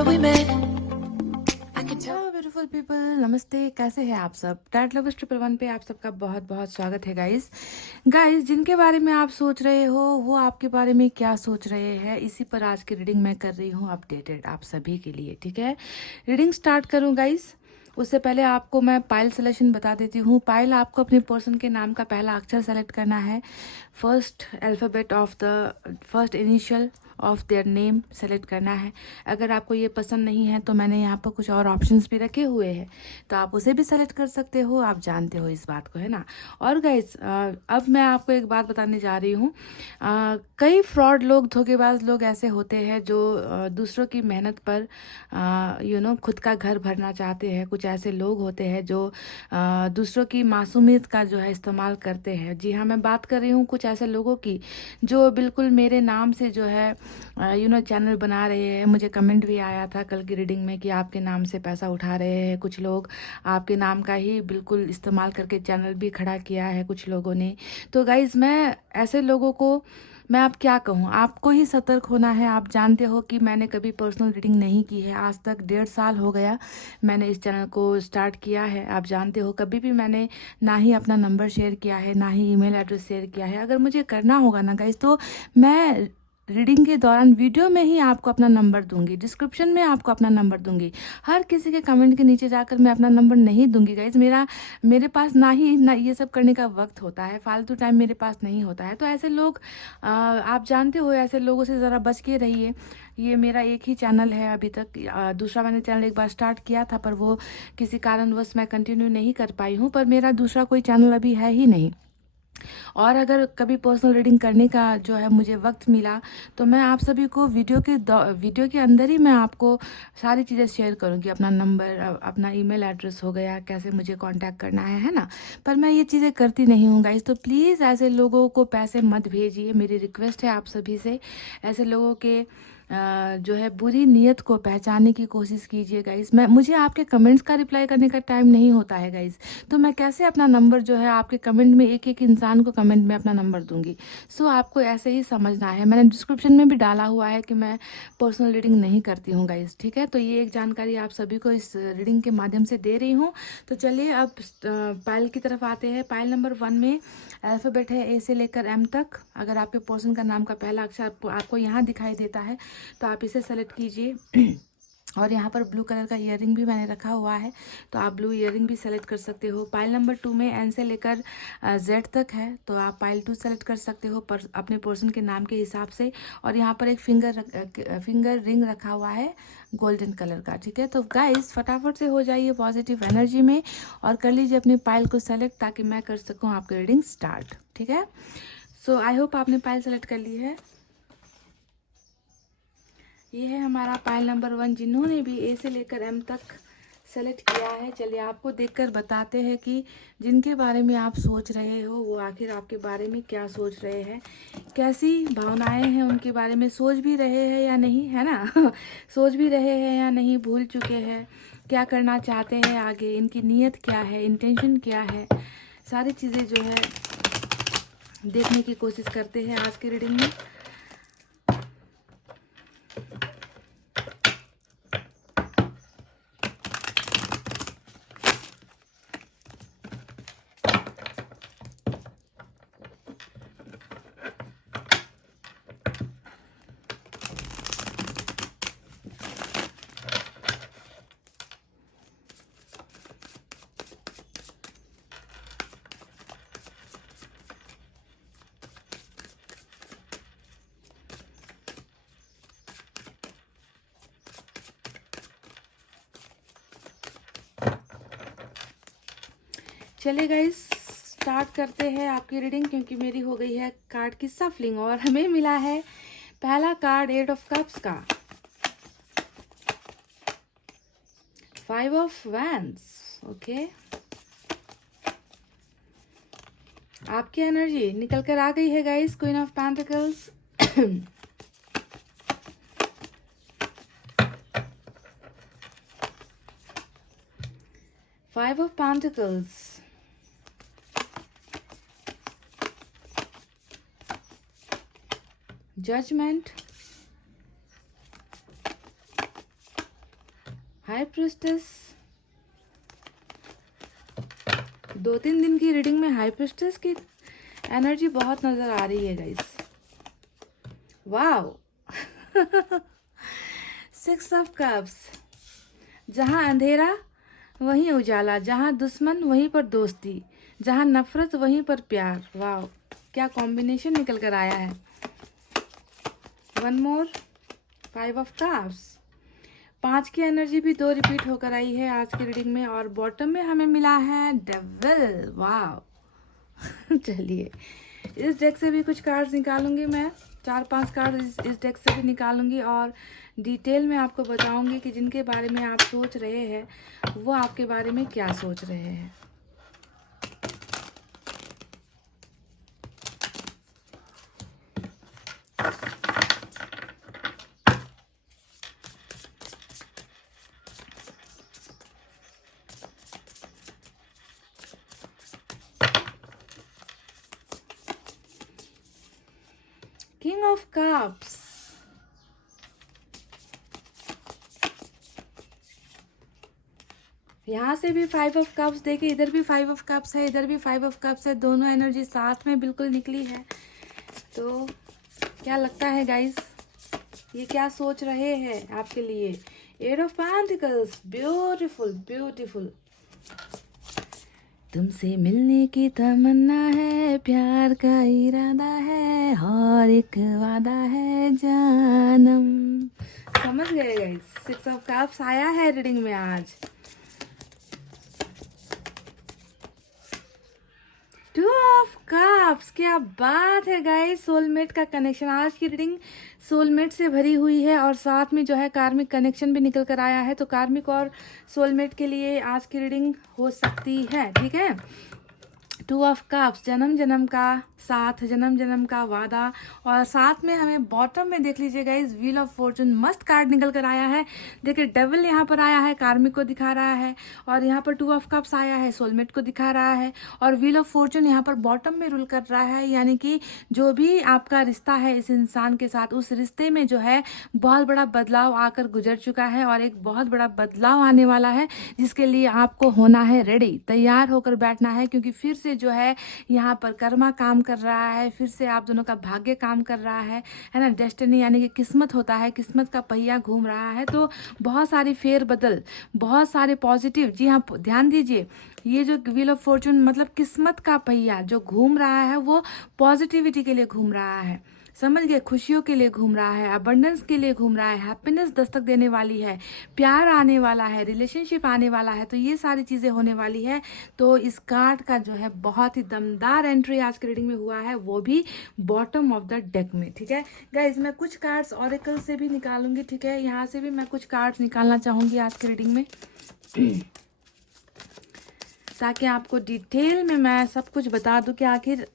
remember we met. I can tell. Hello beautiful people, नमस्ते। कैसे हैं आप सब? टैट लवर्स 111 पे आप सबका बहुत बहुत स्वागत है गाइस। जिनके बारे में आप सोच रहे हो वो आपके बारे में क्या सोच रहे हैं, इसी पर आज की रीडिंग मैं कर रही हूँ अपडेटेड आप सभी के लिए। ठीक है, रीडिंग स्टार्ट करूँ गाइस। उससे पहले आपको मैं पाइल सिलेक्शन बता देती हूँ। पाइल, आपको अपने पर्सन के नाम का पहला अक्षर सेलेक्ट करना है। First alphabet of the first initial of their name select करना है। अगर आपको ये पसंद नहीं है तो मैंने यहाँ पर कुछ और ऑप्शंस भी रखे हुए हैं, तो आप उसे भी सेलेक्ट कर सकते हो। आप जानते हो इस बात को, है ना। और गाइस, अब मैं आपको एक बात बताने जा रही हूँ। कई फ्रॉड लोग, धोखेबाज लोग ऐसे होते हैं जो दूसरों की मेहनत पर खुद का घर भरना चाहते हैं। कुछ ऐसे लोग होते हैं जो दूसरों की मासूमियत का जो है इस्तेमाल करते हैं। जी हाँ, मैं बात कर रही हूँ कुछ ऐसे लोगों की जो बिल्कुल मेरे नाम से जो है चैनल बना रहे हैं। मुझे कमेंट भी आया था कल की रीडिंग में कि आपके नाम से पैसा उठा रहे हैं कुछ लोग। आपके नाम का ही बिल्कुल इस्तेमाल करके चैनल भी खड़ा किया है कुछ लोगों ने। तो गाइज़, मैं ऐसे लोगों को मैं अब क्या कहूँ, आपको ही सतर्क होना है। आप जानते हो कि मैंने कभी पर्सनल रीडिंग नहीं की है आज तक। 1.5 साल हो गया मैंने इस चैनल को स्टार्ट किया है। आप जानते हो कभी भी मैंने ना ही अपना नंबर शेयर किया है, ना ही ईमेल एड्रेस शेयर किया है। अगर मुझे करना होगा ना गाइज, तो मैं रीडिंग के दौरान वीडियो में ही आपको अपना नंबर दूंगी, डिस्क्रिप्शन में आपको अपना नंबर दूंगी। हर किसी के कमेंट के नीचे जाकर मैं अपना नंबर नहीं दूंगी गाइज। मेरे पास ना ये सब करने का वक्त होता है, फालतू टाइम मेरे पास नहीं होता है। तो ऐसे लोग, आप जानते हो, ऐसे लोगों से ज़रा बच के रहिए। ये मेरा एक ही चैनल है अभी तक। दूसरा मैंने चैनल एक बार स्टार्ट किया था, पर वो किसी कारणवश मैं कंटिन्यू नहीं कर पाई हूँ। पर मेरा दूसरा कोई चैनल अभी है ही नहीं। और अगर कभी पर्सनल रीडिंग करने का जो है मुझे वक्त मिला, तो मैं आप सभी को वीडियो के अंदर ही मैं आपको सारी चीज़ें शेयर करूँगी। अपना नंबर, अपना ईमेल एड्रेस हो गया, कैसे मुझे कांटेक्ट करना है ना। पर मैं ये चीज़ें करती नहीं हूँ गाइज। तो प्लीज़ ऐसे लोगों को पैसे मत भेजिए, मेरी रिक्वेस्ट है आप सभी से। ऐसे लोगों के जो है बुरी नीयत को पहचानने की कोशिश कीजिए गाइज। मुझे आपके कमेंट्स का रिप्लाई करने का टाइम नहीं होता है गाइज। तो मैं कैसे अपना नंबर जो है आपके कमेंट में, एक एक इंसान को कमेंट में अपना नंबर दूंगी। सो आपको ऐसे ही समझना है। मैंने डिस्क्रिप्शन में भी डाला हुआ है कि मैं पर्सनल रीडिंग नहीं करती हूँ गाइज। ठीक है, तो ये एक जानकारी आप सभी को इस रीडिंग के माध्यम से दे रही हूँ। तो चलिए अब पाइल की तरफ आते हैं। पाइल नंबर 1 में अल्फ़ाबेट है ए से लेकर एम तक। अगर आपके पर्सन का नाम का पहला अक्षर आपको यहाँ दिखाई देता है तो आप इसे सेलेक्ट कीजिए। और यहाँ पर ब्लू कलर का ईयरिंग भी मैंने रखा हुआ है, तो आप ब्लू ईयरिंग भी सेलेक्ट कर सकते हो। पाइल नंबर 2 में एन से लेकर जेड तक है, तो आप पाइल 2 सेलेक्ट कर सकते हो अपने पर्सन के नाम के हिसाब से। और यहाँ पर एक फिंगर रिंग रखा हुआ है गोल्डन कलर का। ठीक है, तो गाइस फटाफट से हो जाइए पॉजिटिव एनर्जी में और कर लीजिए अपने पाइल को सेलेक्ट, ताकि मैं कर सकूँ आपकी रीडिंग स्टार्ट। ठीक है, सो आई होप आपने पाइल सेलेक्ट कर ली है। ये है हमारा पाइल नंबर 1, जिन्होंने भी ए से लेकर एम तक सेलेक्ट किया है। चलिए आपको देखकर बताते हैं कि जिनके बारे में आप सोच रहे हो वो आखिर आपके बारे में क्या सोच रहे हैं, कैसी भावनाएं हैं उनके बारे में, सोच भी रहे हैं या नहीं, है ना। सोच भी रहे हैं या नहीं, भूल चुके हैं, क्या करना चाहते हैं आगे, इनकी नीयत क्या है, इंटेंशन क्या है, सारी चीज़ें जो है देखने की कोशिश करते हैं आज की रीडिंग में। चलिए गाइस, स्टार्ट करते हैं आपकी रीडिंग, क्योंकि मेरी हो गई है कार्ड की सफलिंग और हमें मिला है पहला कार्ड 8 ऑफ कप्स का, 5 ऑफ वैंड्स। ओके, आपकी एनर्जी निकल कर आ गई है guys, queen of pentacles, 5 of pentacles, judgement, high priestess, 2-3 दिन की रीडिंग में हाई प्रिस्टेस की एनर्जी बहुत नज़र आ रही है गाइस। वाओ। 6 ऑफ कप्स, जहाँ अंधेरा वहीं उजाला, जहाँ दुश्मन वहीं पर दोस्ती, जहाँ नफरत वहीं पर प्यार। वाओ, क्या कॉम्बिनेशन निकल कर आया है। 1 मोर, 5 ऑफ कप्स। 5 की एनर्जी भी 2 रिपीट होकर आई है आज की रीडिंग में, और बॉटम में हमें मिला है डेविल। वाओ। चलिए, इस डेक से भी कुछ कार्ड्स निकालूंगी मैं, 4-5 कार्ड इस डेक से भी निकालूंगी, और डिटेल में आपको बताऊंगी कि जिनके बारे में आप सोच रहे हैं वो आपके बारे में क्या सोच रहे हैं। किंग ऑफ कप्स, यहाँ से भी 5 ऑफ कप्स, देखिए इधर भी 5 ऑफ कप्स है, इधर भी 5 ऑफ कप्स है, दोनों एनर्जी साथ में बिल्कुल निकली है। तो क्या लगता है गाइस, ये क्या सोच रहे हैं आपके लिए। 8 ऑफ पेंटिकल्स, ब्यूटीफुल ब्यूटीफुल। तुमसे मिलने की तमन्ना है, प्यार का इरादा है, और एक वादा है जानम। समझ गए गाइस, 6 ऑफ कप्स आया है रीडिंग में आज। 2 ऑफ कप्स, क्या बात है गाइस, सोलमेट का कनेक्शन। आज की रीडिंग सोलमेट से भरी हुई है, और साथ में जो है कार्मिक कनेक्शन भी निकल कर आया है। तो कार्मिक और सोलमेट के लिए आज की रीडिंग हो सकती है, ठीक है। 2 ऑफ कप्स, जन्म जन्म का साथ, जन्म जन्म का वादा, और साथ में हमें बॉटम में देख लीजिए गाइस, व्हील ऑफ फॉर्चून, मस्त कार्ड निकल कर आया है। देखिए डेविल यहाँ पर आया है, कार्मिक को दिखा रहा है, और यहाँ पर 2 ऑफ कप्स आया है, सोलमेट को दिखा रहा है, और व्हील ऑफ फॉर्चून यहाँ पर बॉटम में रूल कर रहा है। यानी कि जो भी आपका रिश्ता है इस इंसान के साथ, उस रिश्ते में जो है बहुत बड़ा बदलाव आकर गुजर चुका है, और एक बहुत बड़ा बदलाव आने वाला है, जिसके लिए आपको होना है रेडी, तैयार होकर बैठना है, क्योंकि फिर से जो है यहाँ पर कर्मा काम कर रहा है, फिर से आप दोनों का भाग्य काम कर रहा है ना। डेस्टिनी यानी कि किस्मत होता है, किस्मत का पहिया घूम रहा है। तो बहुत सारी फेर बदल, बहुत सारे पॉजिटिव, जी हाँ ध्यान दीजिए, ये जो व्हील ऑफ फॉर्चून मतलब किस्मत का पहिया जो घूम रहा है वो पॉजिटिविटी के लिए घूम रहा है, समझ गए, खुशियों के लिए घूम रहा है, अबंडेंस के लिए घूम रहा है, हैप्पीनेस दस्तक देने वाली है, प्यार आने वाला है, रिलेशनशिप आने वाला है। तो ये सारी चीज़ें होने वाली है। तो इस कार्ड का जो है बहुत ही दमदार एंट्री आज की रीडिंग में हुआ है, वो भी बॉटम ऑफ द डेक में, ठीक है गाइज। मैं कुछ कार्ड्स ऑरेकल से भी निकालूंगी, ठीक है, यहाँ से भी मैं कुछ कार्ड्स निकालना चाहूँगी आज की रीडिंग में, ताकि आपको डिटेल में मैं सब कुछ बता दूं कि आखिर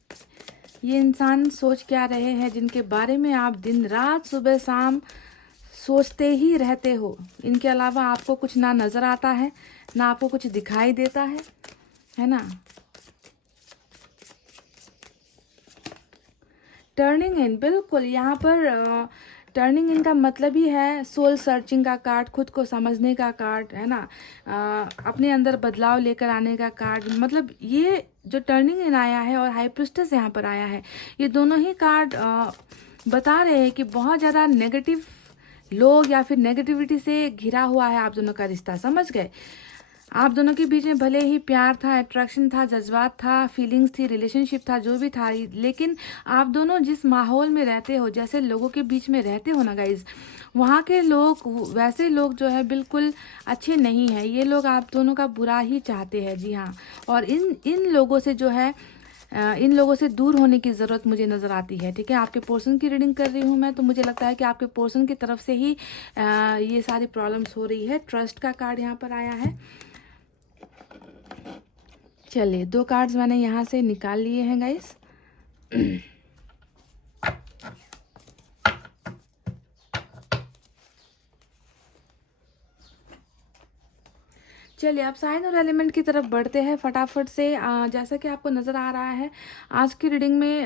ये इंसान सोच क्या रहे हैं, जिनके बारे में आप दिन रात सुबह शाम सोचते ही रहते हो। इनके अलावा आपको कुछ ना नज़र आता है, ना आपको कुछ दिखाई देता है ना। टर्निंग इन, बिल्कुल यहाँ पर टर्निंग इन का मतलब ही है सोल सर्चिंग का कार्ड, खुद को समझने का कार्ड, है ना, अपने अंदर बदलाव लेकर आने का कार्ड। मतलब ये जो टर्निंग इन आया है और हाई प्रिस्टेस यहाँ पर आया है, ये दोनों ही कार्ड बता रहे हैं कि बहुत ज़्यादा नेगेटिव लोग या फिर नेगेटिविटी से घिरा हुआ है आप दोनों का रिश्ता, समझ गए। आप दोनों के बीच में भले ही प्यार था, अट्रैक्शन था, जज्बात था, फीलिंग्स थी, रिलेशनशिप था, जो भी था, लेकिन आप दोनों जिस माहौल में रहते हो, जैसे लोगों के बीच में रहते हो ना गाइज, वहाँ के लोग, वैसे लोग जो है बिल्कुल अच्छे नहीं हैं। ये लोग आप दोनों का बुरा ही चाहते हैं, जी हाँ। और इन लोगों से जो है, इन लोगों से दूर होने की ज़रूरत मुझे नज़र आती है, ठीक है। आपके पर्सन की रीडिंग कर रही हूँ मैं, तो मुझे लगता है कि आपके पर्सन की तरफ से ही ये सारी प्रॉब्लम्स हो रही है। ट्रस्ट का कार्ड यहाँ पर आया है। चलिए 2 कार्ड्स मैंने यहाँ से निकाल लिए हैं गाइस। चलिए अब साइन और एलिमेंट की तरफ बढ़ते हैं फटाफट से। जैसा कि आपको नज़र आ रहा है आज की रीडिंग में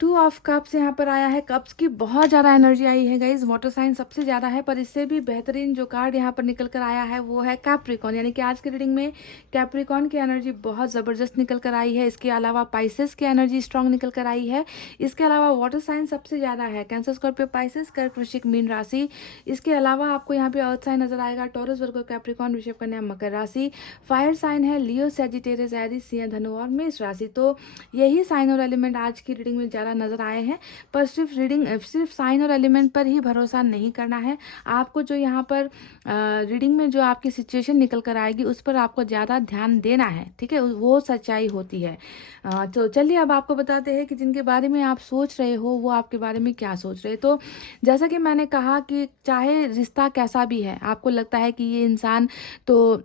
टू ऑफ कप्स यहाँ पर आया है। कप्स की बहुत ज़्यादा एनर्जी आई है गाइज, वाटर साइन सबसे ज़्यादा है, पर इससे भी बेहतरीन जो कार्ड यहाँ पर निकल कर आया है वो है कैप्रिकॉन, यानी कि आज की रीडिंग में कैप्रिकॉन की एनर्जी बहुत ज़बरदस्त निकल कर आई है। इसके अलावा पाइसेस की एनर्जी स्ट्रांग निकल कर आई है। इसके अलावा वाटर साइन सबसे ज़्यादा है, कैंसर, स्कॉर्पियो, पाइसेस, कर्क, वृश्चिक, मीन राशि। इसके अलावा आपको यहाँ पे अर्थ साइन नजर आएगा, टॉरस, वर्गो, कैप्रिकॉन, वृषभ, कन्या, मकर राशि। फायर साइन है लियो, सैजिटेरियस, एरीज, सिंह, धनु और मेष राशि। तो यही साइन और एलिमेंट आज की रीडिंग में ज़्यादा नजर आए हैं, पर सिर्फ साइन और एलिमेंट पर ही भरोसा नहीं करना है। आपको जो यहाँ पर रीडिंग में जो आपकी सिचुएशन निकल कर आएगी उस पर आपको ज़्यादा ध्यान देना है, ठीक है, वो सच्चाई होती है। तो चलिए अब आपको बताते हैं कि जिनके बारे में आप सोच रहे हो वो आपके बारे में क्या सोच रहे हैं। तो जैसा कि मैंने कहा कि चाहे रिश्ता कैसा भी है, आपको लगता है कि ये इंसान तो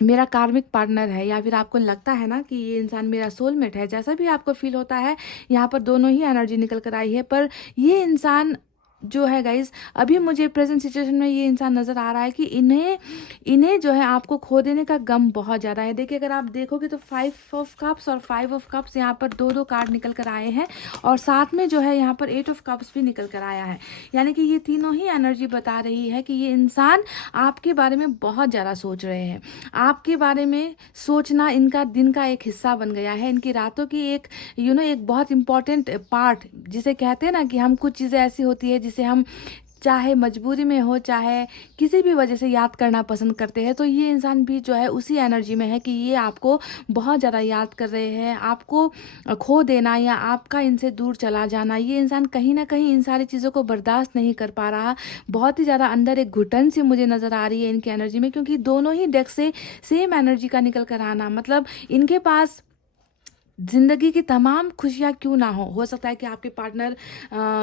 मेरा कार्मिक पार्टनर है, या फिर आपको लगता है ना कि ये इंसान मेरा सोलमेट है, जैसा भी आपको फील होता है, यहाँ पर दोनों ही एनर्जी निकल कर आई है। पर ये इंसान जो है गाइज, अभी मुझे प्रेजेंट सिचुएशन में ये इंसान नज़र आ रहा है कि इन्हें जो है आपको खो देने का गम बहुत ज़्यादा है। देखिए अगर आप देखोगे तो 5 ऑफ कप्स और 5 ऑफ कप्स यहाँ पर दो कार्ड निकल कर आए हैं, और साथ में जो है यहाँ पर 8 ऑफ कप्स भी निकल कर आया है। यानी कि ये तीनों ही एनर्जी बता रही है कि ये इंसान आपके बारे में बहुत ज़्यादा सोच रहे हैं। आपके बारे में सोचना इनका दिन का एक हिस्सा बन गया है, इनकी रातों की एक एक बहुत इंपॉर्टेंट पार्ट, जिसे कहते हैं ना कि हम कुछ चीज़ें ऐसी होती है जिसे हम चाहे मजबूरी में हो चाहे किसी भी वजह से याद करना पसंद करते हैं। तो ये इंसान भी जो है उसी एनर्जी में है कि ये आपको बहुत ज़्यादा याद कर रहे हैं। आपको खो देना या आपका इनसे दूर चला जाना, ये इंसान कहीं ना कहीं इन सारी चीज़ों को बर्दाश्त नहीं कर पा रहा। बहुत ही ज़्यादा अंदर एक घुटन सी मुझे नज़र आ रही है इनकी एनर्जी में, क्योंकि दोनों ही डेक से सेम एनर्जी का निकल कर आना, मतलब इनके पास जिंदगी की तमाम खुशियाँ क्यों ना हो सकता है कि आपके पार्टनर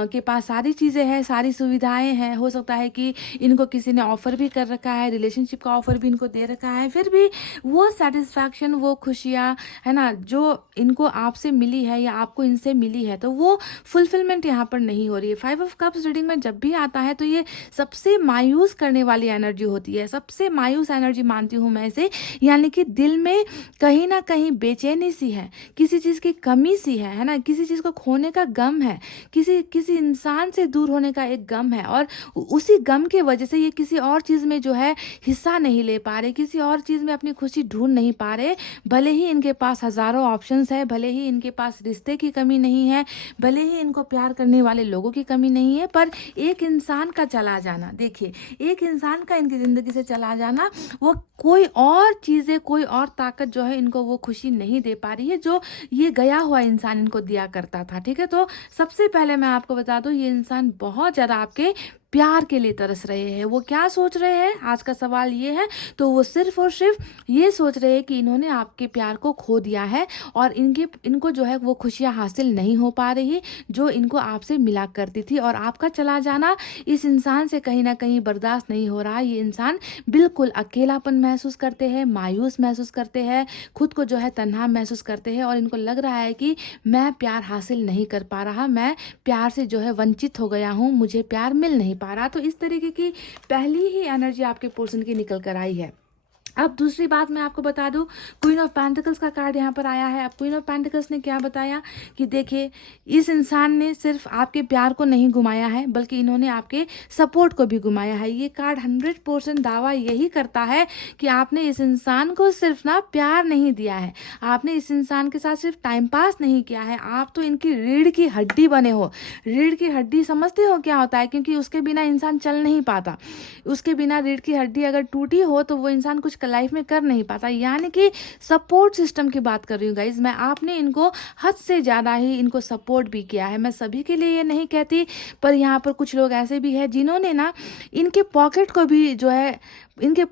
के पास सारी चीज़ें हैं, सारी सुविधाएं हैं, हो सकता है कि इनको किसी ने ऑफ़र भी कर रखा है, रिलेशनशिप का ऑफ़र भी इनको दे रखा है, फिर भी वो सेटिस्फैक्शन, वो खुशियाँ है ना जो इनको आपसे मिली है या आपको इनसे मिली है, तो वो फुलफिलमेंट यहाँ पर नहीं हो रही है। 5 ऑफ कप्स रीडिंग में जब भी आता है तो ये सबसे मायूस करने वाली एनर्जी होती है, सबसे मायूस एनर्जी मानती हूँ मैं इसे। यानी कि दिल में कहीं ना कहीं बेचैनी सी है, किसी चीज़ की कमी सी है ना, किसी चीज़ को खोने का गम है, किसी इंसान से दूर होने का एक गम है, और उसी गम की वजह से ये किसी और चीज़ में जो है हिस्सा नहीं ले पा रहे, किसी और चीज़ में अपनी खुशी ढूंढ नहीं पा रहे। भले ही इनके पास हज़ारों ऑप्शंस है, भले ही इनके पास रिश्ते की कमी नहीं है, भले ही इनको प्यार करने वाले लोगों की कमी नहीं है, पर एक इंसान का चला जाना, देखिए एक इंसान का इनकी ज़िंदगी से चला जाना, वो कोई और चीज़ें, कोई और ताकत जो है इनको वो खुशी नहीं दे पा रही है जो ये गया हुआ इंसान इनको दिया करता था, ठीक है। तो सबसे पहले मैं आपको बता दूं, ये इंसान बहुत ज़्यादा आपके प्यार के लिए तरस रहे हैं। वो क्या सोच रहे हैं, आज का सवाल ये है। तो वो सिर्फ और सिर्फ ये सोच रहे हैं कि इन्होंने आपके प्यार को खो दिया है, और इनको जो है वो खुशियाँ हासिल नहीं हो पा रही जो इनको आपसे मिला करती थी, और आपका चला जाना इस इंसान से कहीं ना कहीं बर्दाश्त नहीं हो रहा। ये इंसान बिल्कुल अकेलापन महसूस करते हैं, मायूस महसूस करते हैं, खुद को जो है तन्हा महसूस करते हैं, और इनको लग रहा है कि मैं प्यार हासिल नहीं कर पा रहा, मैं प्यार से जो है वंचित हो गया हूँ, मुझे प्यार मिल नहीं पा रहा। तो इस तरीके की पहली ही एनर्जी आपके पर्सन की निकल कर आई है। अब दूसरी बात मैं आपको बता दूं, क्वीन ऑफ पेंटिकल्स का कार्ड यहाँ पर आया है। अब क्वीन ऑफ पेंटिकल्स ने क्या बताया कि देखिए इस इंसान ने सिर्फ आपके प्यार को नहीं घुमाया है, बल्कि इन्होंने आपके सपोर्ट को भी घुमाया है। ये कार्ड 100% दावा यही करता है कि आपने इस इंसान को सिर्फ ना प्यार नहीं दिया है, आपने इस इंसान के साथ सिर्फ टाइम पास नहीं किया है, आप तो इनकी रीढ़ की हड्डी बने हो। रीढ़ की हड्डी समझते हो क्या होता है, क्योंकि उसके बिना इंसान चल नहीं पाता, उसके बिना रीढ़ की हड्डी अगर टूटी हो तो वो इंसान कुछ लाइफ में कर नहीं पाता। यानी कि सपोर्ट सिस्टम की बात कर रही हूँ गाइज मैं, आपने इनको हद से ज़्यादा ही इनको सपोर्ट भी किया है। मैं सभी के लिए ये नहीं कहती, पर यहाँ पर कुछ लोग ऐसे भी हैं जिन्होंने ना इनके पॉकेट को भी जो है, इनके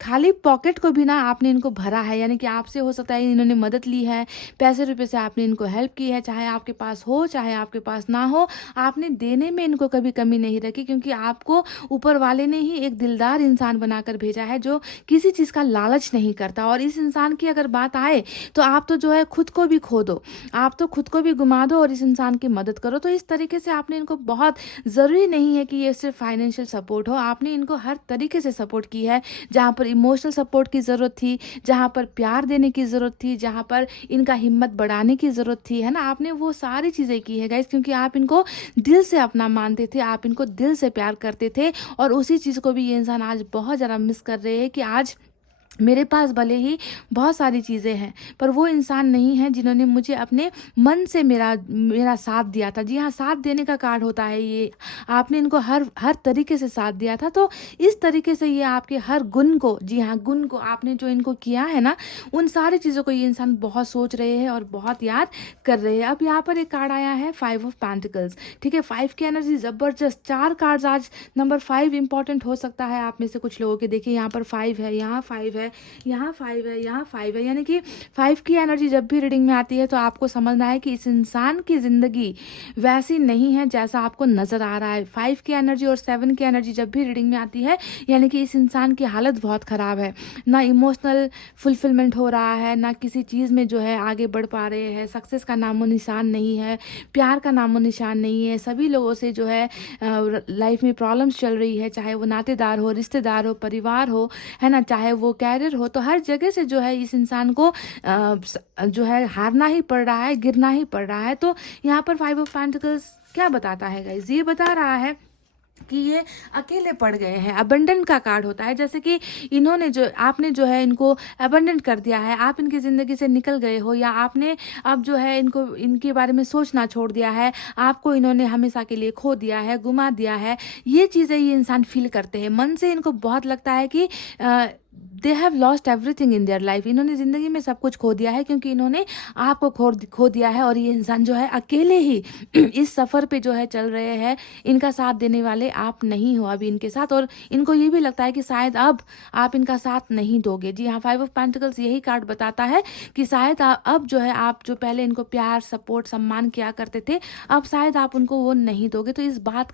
खाली पॉकेट को भी ना आपने इनको भरा है। यानी कि आपसे हो सकता है इन्होंने मदद ली है, पैसे रुपए से आपने इनको हेल्प की है, चाहे आपके पास हो चाहे आपके पास ना हो, आपने देने में इनको कभी कमी नहीं रखी, क्योंकि आपको ऊपर वाले ने ही एक दिलदार इंसान बनाकर भेजा है जो किसी चीज़ का लालच नहीं करता। और इस इंसान की अगर बात आए तो आप तो जो है खुद को भी खो दो, आप तो खुद को भी घुमा दो और इस इंसान की मदद करो। तो इस तरीके से आपने इनको, बहुत ज़रूरी नहीं है कि ये सिर्फ फाइनेंशियल सपोर्ट हो, आपने इनको हर तरीके से सपोर्ट किया की है, जहाँ पर इमोशनल सपोर्ट की ज़रूरत थी, जहाँ पर प्यार देने की ज़रूरत थी, जहाँ पर इनका हिम्मत बढ़ाने की ज़रूरत थी, है ना। आपने वो सारी चीज़ें की है गाइस, क्योंकि आप इनको दिल से अपना मानते थे, आप इनको दिल से प्यार करते थे। और उसी चीज़ को भी ये इंसान आज बहुत ज़्यादा मिस कर रहे हैं कि आज मेरे पास भले ही बहुत सारी चीज़ें हैं, पर वो इंसान नहीं है जिन्होंने मुझे अपने मन से मेरा मेरा साथ दिया था। जी हाँ, साथ देने का कार्ड होता है ये। आपने इनको हर हर तरीके से साथ दिया था, तो इस तरीके से ये आपके हर गुण को, जी हाँ, गुण को आपने जो इनको किया है ना, उन सारी चीज़ों को ये इंसान बहुत सोच रहे हैं और बहुत याद कर रहे हैं। अब यहाँ पर एक कार्ड आया है 5 ऑफ पेंटिकल्स, ठीक है। 5 की एनर्जी ज़बरदस्त, 4 कार्ड्स आज। नंबर 5 इंपॉर्टेंट हो सकता है आप में से कुछ लोगों के। देखिए यहाँ पर 5 है, यहाँ 5 है, यहाँ 5 है, यहाँ 5 है, यानी कि 5 की एनर्जी जब भी रीडिंग में आती है तो आपको समझना है कि इस इंसान की ज़िंदगी वैसी नहीं है जैसा आपको नज़र आ रहा है। 5 की एनर्जी और 7 की एनर्जी जब भी रीडिंग में आती है, यानी कि इस इंसान की हालत बहुत ख़राब है। ना इमोशनल फुलफिलमेंट हो रहा है, ना किसी चीज़ में जो है आगे बढ़ पा रहे हैं, सक्सेस का नामो निशान नहीं है, प्यार का नामो निशान नहीं है। सभी लोगों से जो है लाइफ में प्रॉब्लम्स चल रही है, चाहे वो नातेदार हो, रिश्तेदार हो, परिवार हो, है ना, चाहे वो कैरियर हो। तो हर जगह से जो है इस इंसान को जो है हारना ही पड़ रहा है, गिरना ही पड़ रहा है। तो यहाँ पर 5 ऑफ पेंटिकल्स क्या बताता है गाइस? ये बता रहा है कि ये अकेले पड़ गए हैं। अबंडेंट का कार्ड होता है, जैसे कि इन्होंने जो आपने जो है इनको अबंडेंट कर दिया है, आप इनकी ज़िंदगी से निकल गए हो, या आपने अब जो है इनको इनके बारे में सोचना छोड़ दिया है, आपको इन्होंने हमेशा के लिए खो दिया है, गुमा दिया है। ये चीज़ें ये इंसान फील करते हैं मन से। इनको बहुत लगता है कि they have lost everything in their life. इन्होंने ज़िंदगी में सब कुछ खो दिया है, क्योंकि इन्होंने आपको खो दिया है। और ये इंसान जो है अकेले ही इस सफ़र पे जो है चल रहे हैं। इनका साथ देने वाले आप नहीं हो अभी इनके साथ, और इनको ये भी लगता है कि शायद अब आप इनका साथ नहीं दोगे। जी हाँ, 5 ऑफ पेंटिकल्स यही कार्ड बताता है कि शायद अब जो है आप जो पहले इनको प्यार, सपोर्ट, सम्मान किया करते थे, अब शायद आप उनको वो नहीं दोगे। तो इस बात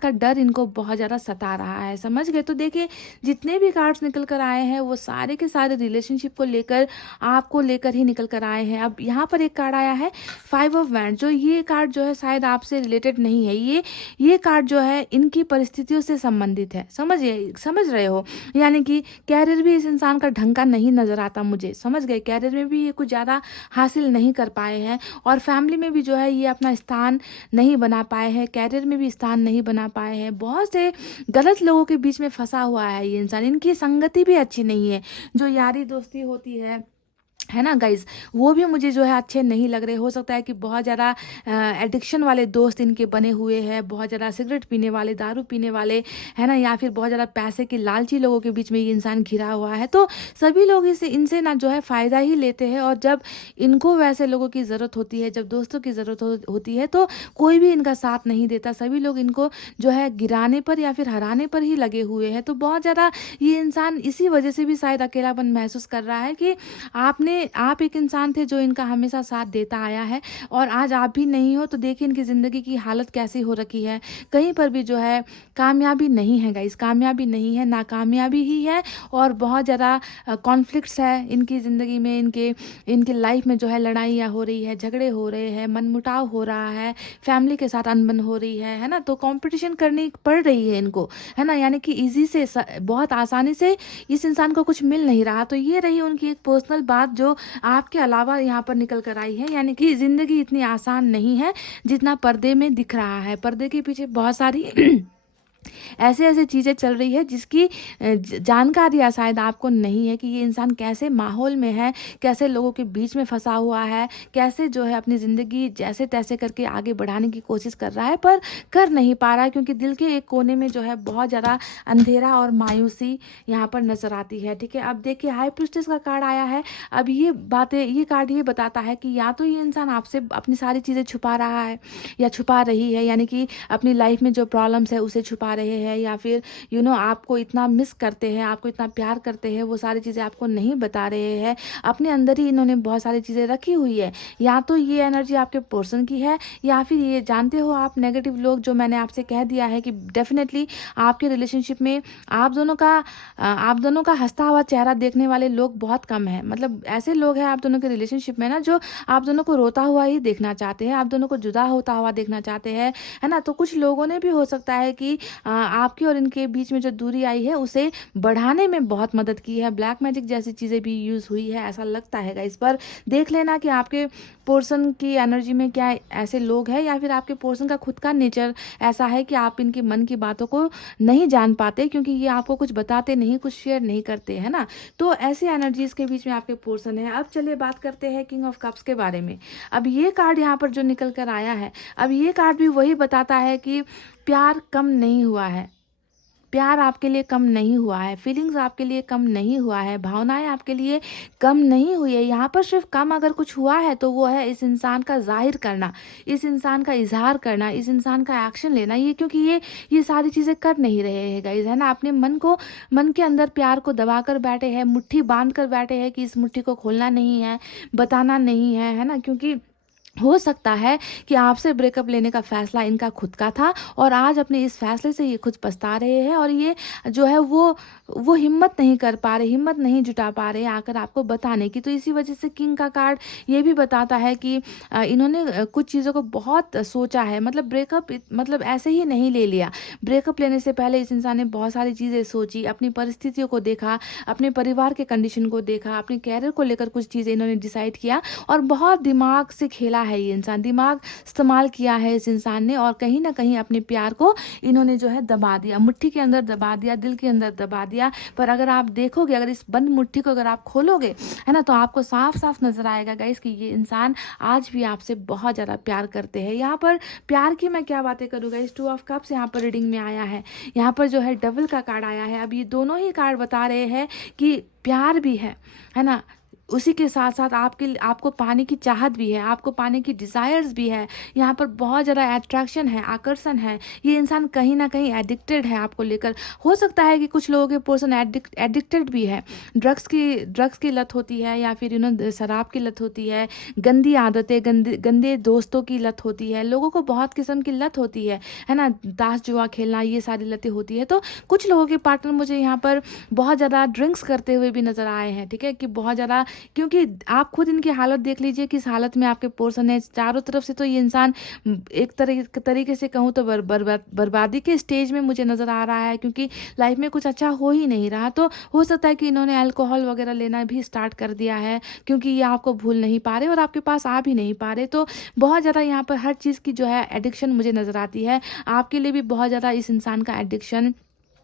का डर इनको बहुत ज़्यादा सता रहा है, समझ गए। तो देखिए जितने भी कार्ड्स निकल कर आए हैं वो सारे के सारे रिलेशनशिप को लेकर, आपको लेकर ही निकल कर आए हैं। अब यहाँ पर एक कार्ड आया है 5 ऑफ वैंड, जो ये कार्ड जो है शायद आपसे रिलेटेड नहीं है। ये कार्ड जो है इनकी परिस्थितियों से संबंधित है, समझ रहे हो। यानी कि कैरियर भी इस इंसान का ढंग का नहीं नज़र आता मुझे, समझ गए। कैरियर में भी ये कुछ ज़्यादा हासिल नहीं कर पाए हैं, और फैमिली में भी जो है ये अपना स्थान नहीं बना पाए हैं, कैरियर में भी स्थान नहीं बना पाए हैं। बहुत से गलत लोगों के बीच में फंसा हुआ है ये इंसान। इनकी संगति भी अच्छी नहीं है, जो यारी दोस्ती होती है ना गाइज, वो भी मुझे जो है अच्छे नहीं लग रहे। हो सकता है कि बहुत ज़्यादा एडिक्शन वाले दोस्त इनके बने हुए हैं, बहुत ज़्यादा सिगरेट पीने वाले, दारू पीने वाले, है ना, या फिर बहुत ज़्यादा पैसे के लालची लोगों के बीच में ये इंसान घिरा हुआ है। तो सभी लोग इनसे ना जो है फ़ायदा ही लेते हैं, और जब इनको वैसे लोगों की ज़रूरत होती है, जब दोस्तों की ज़रूरत होती है, तो कोई भी इनका साथ नहीं देता। सभी लोग इनको जो है गिराने पर या फिर हराने पर ही लगे हुए हैं। तो बहुत ज़्यादा ये इंसान इसी वजह से भी शायद अकेलापन महसूस कर रहा है कि आप एक इंसान थे जो इनका हमेशा साथ देता आया है, और आज आप भी नहीं हो। तो देखिए इनकी ज़िंदगी की हालत कैसी हो रखी है। कहीं पर भी जो है कामयाबी नहीं है गाइस, कामयाबी नहीं है, नाकामयाबी ही है। और बहुत ज़्यादा कॉन्फ्लिक्ट्स है इनकी ज़िंदगी में, इनके लाइफ में जो है लड़ाइयाँ हो रही है, झगड़े हो रहे हैं, मनमुटाव हो रहा है, फैमिली के साथ अनबन हो रही है ना। तो कंपटीशन करनी पड़ रही है इनको, है ना, यानी कि ईजी से, बहुत आसानी से इस इंसान को कुछ मिल नहीं रहा। तो ये रही उनकी एक पर्सनल बात जो आपके अलावा यहाँ पर निकल कर आई है। यानी कि ज़िंदगी इतनी आसान नहीं है जितना पर्दे में दिख रहा है। पर्दे के पीछे बहुत सारी ऐसे चीज़ें चल रही है जिसकी जानकारी शायद आपको नहीं है कि ये इंसान कैसे माहौल में है, कैसे लोगों के बीच में फंसा हुआ है, कैसे जो है अपनी ज़िंदगी जैसे तैसे करके आगे बढ़ाने की कोशिश कर रहा है, पर कर नहीं पा रहा है, क्योंकि दिल के एक कोने में जो है बहुत ज़्यादा अंधेरा और मायूसी यहाँ पर नज़र आती है। ठीक है, अब देखिए हाई प्रीस्टेस का कार्ड आया है। अब ये कार्ड ये बताता है कि या तो ये इंसान आपसे अपनी सारी चीज़ें छुपा रहा है या छुपा रही है, यानी कि अपनी लाइफ में जो प्रॉब्लम्स है उसे छुपा रहे हैं, या फिर आपको इतना मिस करते हैं, आपको इतना प्यार करते हैं, वो सारी चीज़ें आपको नहीं बता रहे हैं। अपने अंदर ही इन्होंने बहुत सारी चीज़ें रखी हुई है। या तो ये एनर्जी आपके पर्सन की है, या फिर ये जानते हो आप नेगेटिव लोग, जो मैंने आपसे कह दिया है कि डेफिनेटली आपके रिलेशनशिप में आप दोनों का हंसता हुआ चेहरा देखने वाले लोग बहुत कम है। मतलब ऐसे लोग हैं आप दोनों के रिलेशनशिप में ना, जो आप दोनों को रोता हुआ ही देखना चाहते हैं, आप दोनों को जुदा होता हुआ देखना चाहते हैं, है ना। तो कुछ लोगों ने भी हो सकता है कि आपकी और इनके बीच में जो दूरी आई है उसे बढ़ाने में बहुत मदद की है। ब्लैक मैजिक जैसी चीज़ें भी यूज़ हुई है ऐसा लगता है गाइस। पर देख लेना कि आपके पोर्शन की एनर्जी में क्या ऐसे लोग हैं या फिर आपके पोर्शन का खुद का नेचर ऐसा है कि आप इनके मन की बातों को नहीं जान पाते, क्योंकि ये आपको कुछ बताते नहीं, कुछ शेयर नहीं करते, है ना। तो ऐसी एनर्जीज के बीच में आपके पोर्शन है। अब चलिए बात करते हैं किंग ऑफ कप्स के बारे में। अब ये कार्ड यहाँ पर जो निकल कर आया है, अब ये कार्ड भी वही बताता है कि प्यार कम नहीं हुआ है, प्यार आपके लिए कम नहीं हुआ है, फीलिंग्स आपके लिए कम नहीं हुआ है, भावनाएं आपके लिए कम नहीं हुई है। यहाँ पर सिर्फ कम अगर कुछ हुआ है तो वो है इस इंसान का जाहिर करना, इस इंसान का इजहार करना, इस इंसान का एक्शन लेना। ये क्योंकि ये सारी चीज़ें कर नहीं रहे हैं गाइज, है ना। अपने मन के अंदर प्यार को दबा कर बैठे हैं, मुट्ठी बांध कर बैठे हैं कि इस मुट्ठी को खोलना नहीं है, बताना नहीं है ना। क्योंकि हो सकता है कि आपसे ब्रेकअप लेने का फैसला इनका खुद का था और आज अपने इस फैसले से ये खुद पछता रहे हैं और ये जो है वो हिम्मत नहीं कर पा रहे, हिम्मत नहीं जुटा पा रहे आकर आपको बताने की। तो इसी वजह से किंग का कार्ड ये भी बताता है कि इन्होंने कुछ चीज़ों को बहुत सोचा है। मतलब ब्रेकअप मतलब ऐसे ही नहीं ले लिया, ब्रेकअप लेने से पहले इस इंसान ने बहुत सारी चीज़ें सोची, अपनी परिस्थितियों को देखा, अपने परिवार के कंडीशन को देखा, अपने कैरियर को लेकर कुछ चीज़ें इन्होंने डिसाइड किया और बहुत दिमाग से खेला है। ये इंसान दिमाग इस्तेमाल किया है इस इंसान ने और कहीं ना कहीं अपने प्यार को इन्होंने जो है दबा दिया, मुट्ठी के अंदर दबा दिया, दिल के अंदर दबा दिया। पर अगर आप देखोगे, अगर इस बंद मुट्ठी को अगर आप खोलोगे, है ना, तो आपको साफ साफ नजर आएगा गाइस कि ये इंसान आज भी आपसे बहुत ज़्यादा प्यार करते हैं। यहाँ पर प्यार की मैं क्या बातें करूँगा, इस 2 ऑफ कप्स यहाँ पर रीडिंग में आया है, यहाँ पर जो है डबल का कार्ड आया है। अब ये दोनों ही कार्ड बता रहे हैं कि प्यार भी है ना, उसी के साथ साथ आपको पाने की चाहत भी है, आपको पाने की डिज़ायर्स भी है। यहाँ पर बहुत ज़्यादा अट्रैक्शन है, आकर्षण है। ये इंसान कहीं ना कहीं एडिक्टेड है आपको लेकर। हो सकता है कि कुछ लोगों के पर्सन एडिक्टेड भी है, ड्रग्स की लत होती है या फिर शराब की लत होती है, गंदी आदतें, गंदे दोस्तों की लत होती है। लोगों को बहुत किस्म की लत होती है ना, ताश जुआ खेलना, ये सारी लतें होती है। तो कुछ लोगों के पार्टनर मुझे यहाँ पर बहुत ज़्यादा ड्रिंक्स करते हुए भी नज़र आए हैं, ठीक है, कि बहुत ज़्यादा, क्योंकि आप खुद इनकी हालत देख लीजिए किस हालत में आपके पोर्शन है चारों तरफ से। तो ये इंसान एक तरीके से कहूँ तो बर्बादी के स्टेज में मुझे नज़र आ रहा है, क्योंकि लाइफ में कुछ अच्छा हो ही नहीं रहा। तो हो सकता है कि इन्होंने अल्कोहल वगैरह लेना भी स्टार्ट कर दिया है, क्योंकि ये आपको भूल नहीं पा रहे और आपके पास आ भी नहीं पा रहे। तो बहुत ज़्यादा यहाँ पर हर चीज़ की जो है एडिक्शन मुझे नज़र आती है। आपके लिए भी बहुत ज़्यादा इस इंसान का एडिक्शन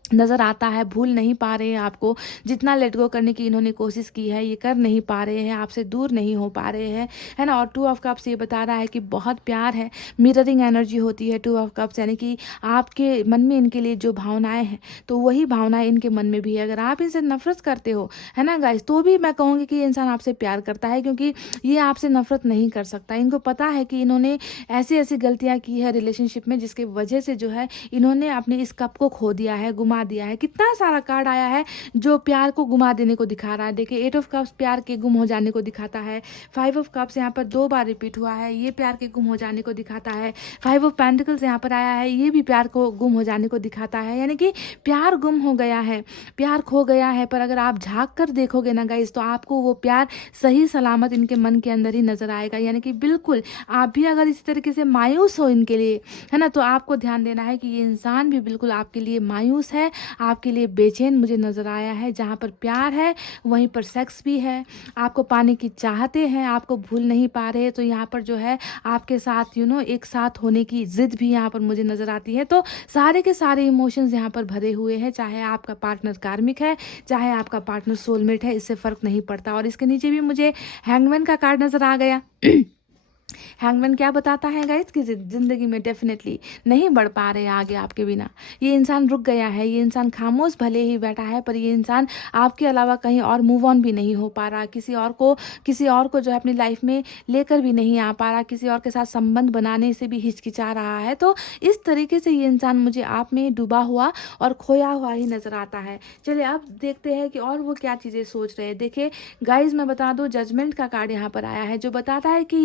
नज़र आता है। भूल नहीं पा रहे हैं आपको, जितना लेट गो करने की इन्होंने कोशिश की है ये कर नहीं पा रहे हैं, आपसे दूर नहीं हो पा रहे हैं, है ना। और 2 ऑफ कप्स ये बता रहा है कि बहुत प्यार है, मिररिंग एनर्जी होती है 2 ऑफ कप्स, यानी कि आपके मन में इनके लिए जो भावनाएं हैं तो वही भावनाएं इनके मन में भी है। अगर आप इनसे नफरत करते हो, है ना गाइस, तो भी मैं कहूँगी कि ये इंसान आपसे प्यार करता है, क्योंकि ये आपसे नफरत नहीं कर सकता। इनको पता है कि इन्होंने ऐसी ऐसी गलतियाँ की है रिलेशनशिप में जिसकी वजह से जो है इन्होंने अपने इस कप को खो दिया है, गुमा दिया है। कितना सारा कार्ड आया है जो प्यार को गुमा देने को दिखा रहा है। देखिए 8 ऑफ कप्स प्यार के गुम हो जाने को दिखाता है, 5 ऑफ कप्स यहाँ पर 2 बार रिपीट हुआ है, ये प्यार के गुम हो जाने को दिखाता है। 5 ऑफ पेंटिकल्स यहाँ पर आया है, ये भी प्यार को गुम हो जाने को दिखाता है। यानी कि प्यार गुम हो गया है, प्यार खो गया है। पर अगर आप झाँक कर देखोगे ना गाइस, तो आपको वो प्यार सही सलामत इनके मन के अंदर ही नजर आएगा। यानी कि बिल्कुल आप भी अगर इसी तरीके से मायूस हो इनके लिए, है ना, तो आपको ध्यान देना है कि ये इंसान भी बिल्कुल आपके लिए मायूस है, आपके लिए बेचैन मुझे नज़र आया है। जहाँ पर प्यार है वहीं पर सेक्स भी है, आपको पाने की चाहते हैं, आपको भूल नहीं पा रहे। तो यहाँ पर जो है आपके साथ एक साथ होने की जिद भी यहाँ पर मुझे नज़र आती है। तो सारे के सारे इमोशंस यहाँ पर भरे हुए हैं, चाहे आपका पार्टनर कार्मिक है, चाहे आपका पार्टनर सोलमेट है, इससे फ़र्क नहीं पड़ता। और इसके नीचे भी मुझे हैंगमैन का कार्ड नज़र आ गया। हैंगमैन क्या बताता है गाइस कि ज़िंदगी में डेफिनेटली नहीं बढ़ पा रहे आगे आपके बिना। ये इंसान रुक गया है, ये इंसान खामोश भले ही बैठा है, पर ये इंसान आपके अलावा कहीं और मूव ऑन भी नहीं हो पा रहा, किसी और को जो है अपनी लाइफ में लेकर भी नहीं आ पा रहा, किसी और के साथ संबंध बनाने से भी हिचकिचा रहा है। तो इस तरीके से ये इंसान मुझे आप में डूबा हुआ और खोया हुआ ही नज़र आता है। चलिए अब देखते हैं कि और वो क्या चीज़ें सोच रहे हैं। देखिए गाइज मैं बता दूँ, जजमेंट का कार्ड यहाँ पर आया है जो बताता है कि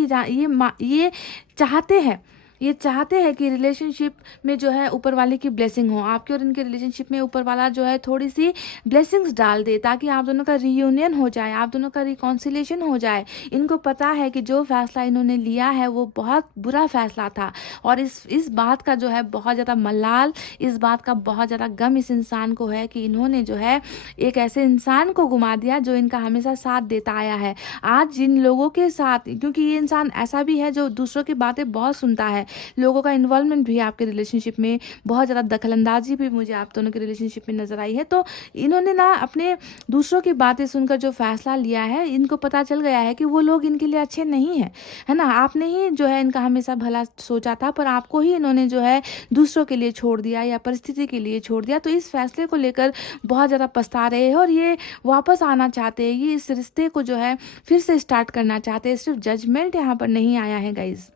ये चाहते हैं ये चाहते हैं कि रिलेशनशिप में जो है ऊपर वाले की ब्लेसिंग हो, आपके और इनके रिलेशनशिप में ऊपर वाला जो है थोड़ी सी ब्लेसिंग्स डाल दे, ताकि आप दोनों का रीयूनियन हो जाए, आप दोनों का रिकॉन्सिलेशन हो जाए। इनको पता है कि जो फैसला इन्होंने लिया है वो बहुत बुरा फैसला था, और इस बात का जो है बहुत ज़्यादा मलाल, इस बात का बहुत ज़्यादा गम इस इंसान को है कि इन्होंने जो है एक ऐसे इंसान को गुमा दिया जो इनका हमेशा साथ देता आया है। आज जिन लोगों के साथ, क्योंकि ये इंसान ऐसा भी है जो दूसरों की बातें बहुत सुनता है, लोगों का इन्वॉल्वमेंट भी आपके रिलेशनशिप में, बहुत ज़्यादा दखलंदाजी भी मुझे आप दोनों के रिलेशनशिप में नज़र आई है। तो इन्होंने ना अपने दूसरों की बातें सुनकर जो फैसला लिया है, इनको पता चल गया है कि वो लोग इनके लिए अच्छे नहीं हैं, है ना। आपने ही जो है इनका हमेशा भला सोचा था, पर आपको ही इन्होंने जो है दूसरों के लिए छोड़ दिया या परिस्थिति के लिए छोड़ दिया। तो इस फैसले को लेकर बहुत ज़्यादा पछता रहे हैं, और ये वापस आना चाहते हैं, ये इस रिश्ते को जो है फिर से स्टार्ट करना चाहते हैं। सिर्फ जजमेंट यहाँ पर नहीं आया है गाइज,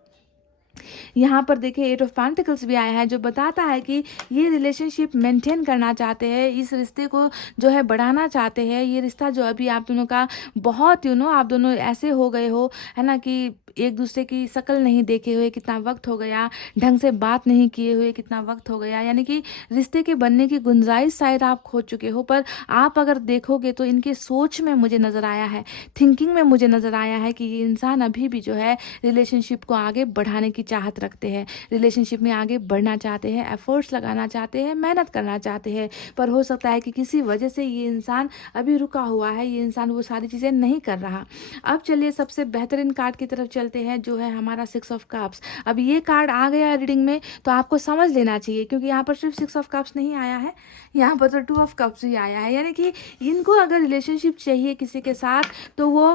यहाँ पर देखिए 8 ऑफ पेंटिकल्स भी आया है, जो बताता है कि ये रिलेशनशिप मेंटेन करना चाहते हैं, इस रिश्ते को जो है बढ़ाना चाहते हैं। ये रिश्ता जो अभी आप दोनों का बहुत आप दोनों ऐसे हो गए हो, है ना, कि एक दूसरे की शक्ल नहीं देखे हुए कितना वक्त हो गया, ढंग से बात नहीं किए हुए कितना वक्त हो गया, यानी कि रिश्ते के बनने की गुंजाइश शायद आप खो चुके हो। पर आप अगर देखोगे तो इनके सोच में मुझे नज़र आया है, थिंकिंग में मुझे नज़र आया है कि ये इंसान अभी भी जो है रिलेशनशिप को आगे बढ़ाने की चाहत रखते हैं, रिलेशनशिप में आगे बढ़ना चाहते हैं, एफर्ट्स लगाना चाहते हैं, मेहनत करना चाहते हैं। पर हो सकता है कि किसी वजह से ये इंसान अभी रुका हुआ है, ये इंसान वो सारी चीज़ें नहीं कर रहा। अब चलिए सबसे बेहतरीन कार्ड की तरफ चलते हैं, जो है हमारा 6 ऑफ कप्स। अब ये कार्ड आ गया रीडिंग में तो आपको समझ लेना चाहिए, क्योंकि यहाँ पर सिर्फ 6 ऑफ कप्स नहीं आया है, यहाँ पर तो 2 ऑफ कप्स ही आया है। यानी कि इनको अगर रिलेशनशिप चाहिए किसी के साथ तो वो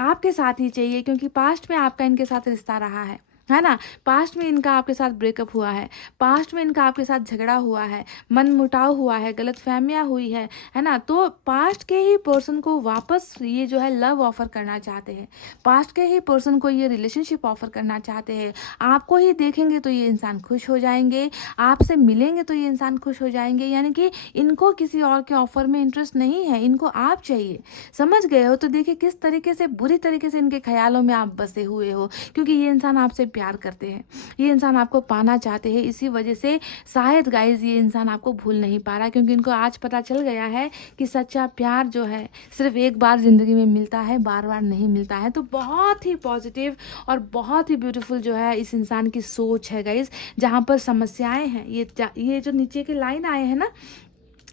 आपके साथ ही चाहिए, क्योंकि पास्ट में आपका इनके साथ रिश्ता रहा है ना। पास्ट में इनका आपके साथ ब्रेकअप हुआ है, पास्ट में इनका आपके साथ झगड़ा हुआ है, मन मुटाव हुआ है, गलतफहमियां हुई है ना। तो पास्ट के ही पर्सन को वापस ये जो है लव ऑफर करना चाहते हैं, पास्ट के ही पर्सन को ये रिलेशनशिप ऑफर करना चाहते हैं। आपको ही देखेंगे तो ये इंसान खुश हो जाएंगे, आपसे मिलेंगे तो ये इंसान खुश हो जाएंगे। यानी कि इनको किसी और के ऑफर में इंटरेस्ट नहीं है, इनको आप चाहिए। समझ गए हो? तो देखिए किस तरीके से, बुरी तरीके से इनके ख्यालों में आप बसे हुए हो, क्योंकि ये इंसान आपसे प्यार करते हैं, ये इंसान आपको पाना चाहते हैं। इसी वजह से शायद गाइज ये इंसान आपको भूल नहीं पा रहा, क्योंकि इनको आज पता चल गया है कि सच्चा प्यार जो है सिर्फ एक बार ज़िंदगी में मिलता है, बार बार नहीं मिलता है। तो बहुत ही पॉजिटिव और बहुत ही ब्यूटीफुल जो है इस इंसान की सोच है गाइज। जहाँ पर समस्याएं हैं, ये जो नीचे के लाइन आए हैं ना,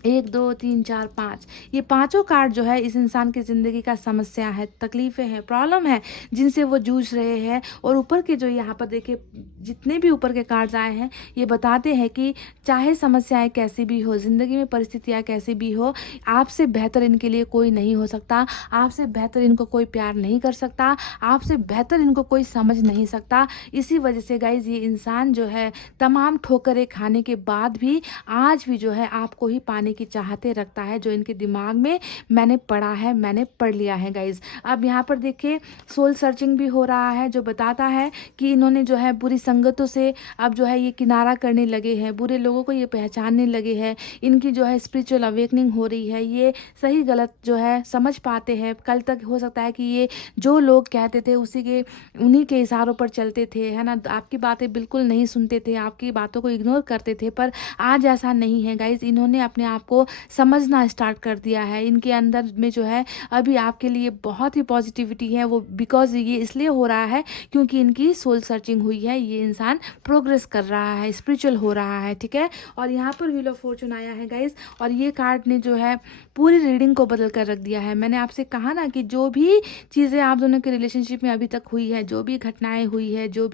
1 2 3 4 5, ये पांचों कार्ड जो है इस इंसान की ज़िंदगी का समस्या है, तकलीफ़ें हैं, प्रॉब्लम है, जिनसे वो जूझ रहे हैं। और ऊपर के जो यहाँ पर देखिए जितने भी ऊपर के कार्ड्स आए हैं, ये बताते हैं कि चाहे समस्याएं कैसी भी हो, ज़िंदगी में परिस्थितियाँ कैसी भी हो, आपसे बेहतर इनके लिए कोई नहीं हो सकता, आपसे बेहतर इनको कोई प्यार नहीं कर सकता, आपसे बेहतर इनको कोई समझ नहीं सकता। इसी वजह से गाइज ये इंसान जो है तमाम ठोकरें खाने के बाद भी आज भी जो है आपको ही पाने की चाहते रखता है, जो इनके दिमाग में मैंने पढ़ा है, मैंने पढ़ लिया है गाइज। अब यहाँ पर देखिए सोल सर्चिंग भी हो रहा है, जो बताता है कि इन्होंने जो है बुरी संगतों से अब जो है ये किनारा करने लगे हैं, बुरे लोगों को ये पहचानने लगे हैं, इनकी जो है स्पिरिचुअल अवेकनिंग हो रही है, ये सही गलत जो है समझ पाते हैं। कल तक हो सकता है कि ये जो लोग कहते थे उन्हीं के इशारों पर चलते थे, है ना, आपकी बातें बिल्कुल नहीं सुनते थे, आपकी बातों को इग्नोर करते थे। पर आज ऐसा नहीं है गाइज, इन्होंने अपने आप को समझना स्टार्ट कर दिया है। इनके अंदर में जो है अभी आपके लिए बहुत ही पॉजिटिविटी है, वो बिकॉज ये इसलिए हो रहा है क्योंकि इनकी सोल सर्चिंग हुई है, ये इंसान प्रोग्रेस कर रहा है, स्पिरिचुअल हो रहा है, ठीक है। और यहाँ पर व्हील ऑफ फॉर्चून आया है गाइज, और ये कार्ड ने जो है पूरी रीडिंग को बदल कर रख दिया है। मैंने आपसे कहा ना कि जो भी चीज़ें आप दोनों के रिलेशनशिप में अभी तक हुई है, जो भी घटनाएं हुई है, जो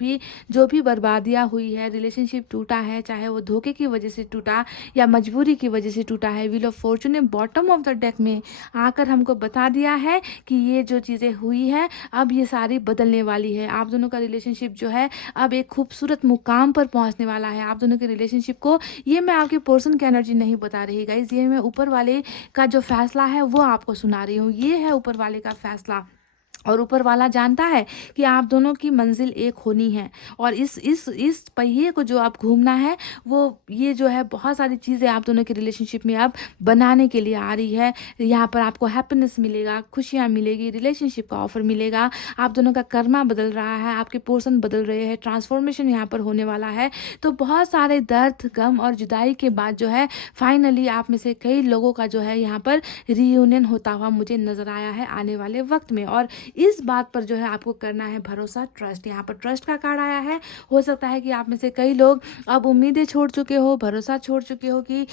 भी बर्बादियाँ हुई है, रिलेशनशिप टूटा है, चाहे वो धोखे की वजह से टूटा या मजबूरी की वजह से टूटा है, व्हील ऑफ फॉर्चून ने बॉटम ऑफ द डेक में आकर हमको बता दिया है कि ये जो चीज़ें हुई है अब ये सारी बदलने वाली है। आप दोनों का रिलेशनशिप जो है अब एक खूबसूरत मुकाम पर पहुंचने वाला है। आप दोनों के रिलेशनशिप को, ये मैं आपके पर्सन की एनर्जी नहीं बता रही गाइज, ये मैं ऊपर वाले का जो फैसला है वो आपको सुना रही हूँ। ये है ऊपर वाले का फैसला, और ऊपर वाला जानता है कि आप दोनों की मंजिल एक होनी है, और इस पहिए को जो आप घूमना है, वो ये जो है बहुत सारी चीज़ें आप दोनों के रिलेशनशिप में अब बनाने के लिए आ रही है। यहाँ पर आपको हैप्पीनेस मिलेगा, खुशियाँ मिलेगी, रिलेशनशिप का ऑफर मिलेगा, आप दोनों का कर्मा बदल रहा है, आपके पोर्शन बदल रहे हैं, ट्रांसफॉर्मेशन यहाँ पर होने वाला है। तो बहुत सारे दर्द, गम और जुदाई के बाद जो है फाइनली आप में से कई लोगों का जो है यहाँ पर रीयूनियन होता हुआ मुझे नज़र आया है आने वाले वक्त में। और इस बात पर जो है आपको करना है भरोसा, ट्रस्ट। यहाँ पर ट्रस्ट का कार्ड आया है। हो सकता है कि आप में से कई लोग अब उम्मीदें छोड़ चुके हो, भरोसा छोड़ चुके हो कि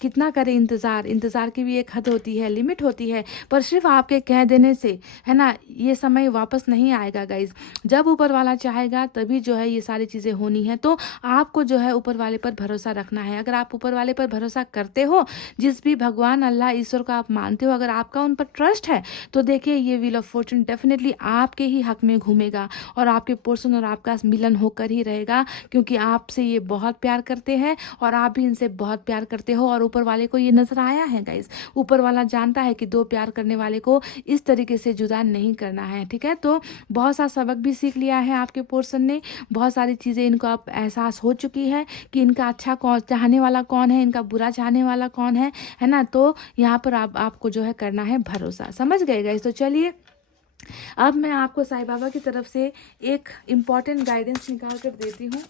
कितना करें इंतज़ार की भी एक हद होती है, लिमिट होती है, पर सिर्फ आपके कह देने से, है ना, ये समय वापस नहीं आएगा गाइज। जब ऊपर वाला चाहेगा तभी जो है ये सारी चीज़ें होनी है। तो आपको जो है ऊपर वाले पर भरोसा रखना है। अगर आप ऊपर वाले पर भरोसा करते हो, जिस भी भगवान, अल्लाह, ईश्वर को आप मानते हो, अगर आपका उन पर ट्रस्ट है, तो देखिए ये व्हील ऑफ फॉर्चून डेफिनेटली आपके ही हक में घूमेगा और आपके पोर्शन और आपका मिलन होकर ही रहेगा, क्योंकि आपसे ये बहुत प्यार करते हैं और आप भी इनसे बहुत प्यार करते हो। और ऊपर वाले को ये नजर आया है गाइस, ऊपर वाला जानता है कि दो प्यार करने वाले को इस तरीके से जुदा नहीं करना है, ठीक है। तो बहुत सा सबक भी सीख लिया है आपके पोर्शन ने, बहुत सारी चीज़ें इनको अब एहसास हो चुकी है कि इनका अच्छा कौन चाहने वाला कौन है, इनका बुरा चाहने वाला कौन है ना। तो यहाँ पर आपको जो है करना है भरोसा, समझ गए गाइस। तो चलिए अब मैं आपको साईं बाबा की तरफ से एक इम्पॉर्टेंट गाइडेंस निकाल कर देती हूँ।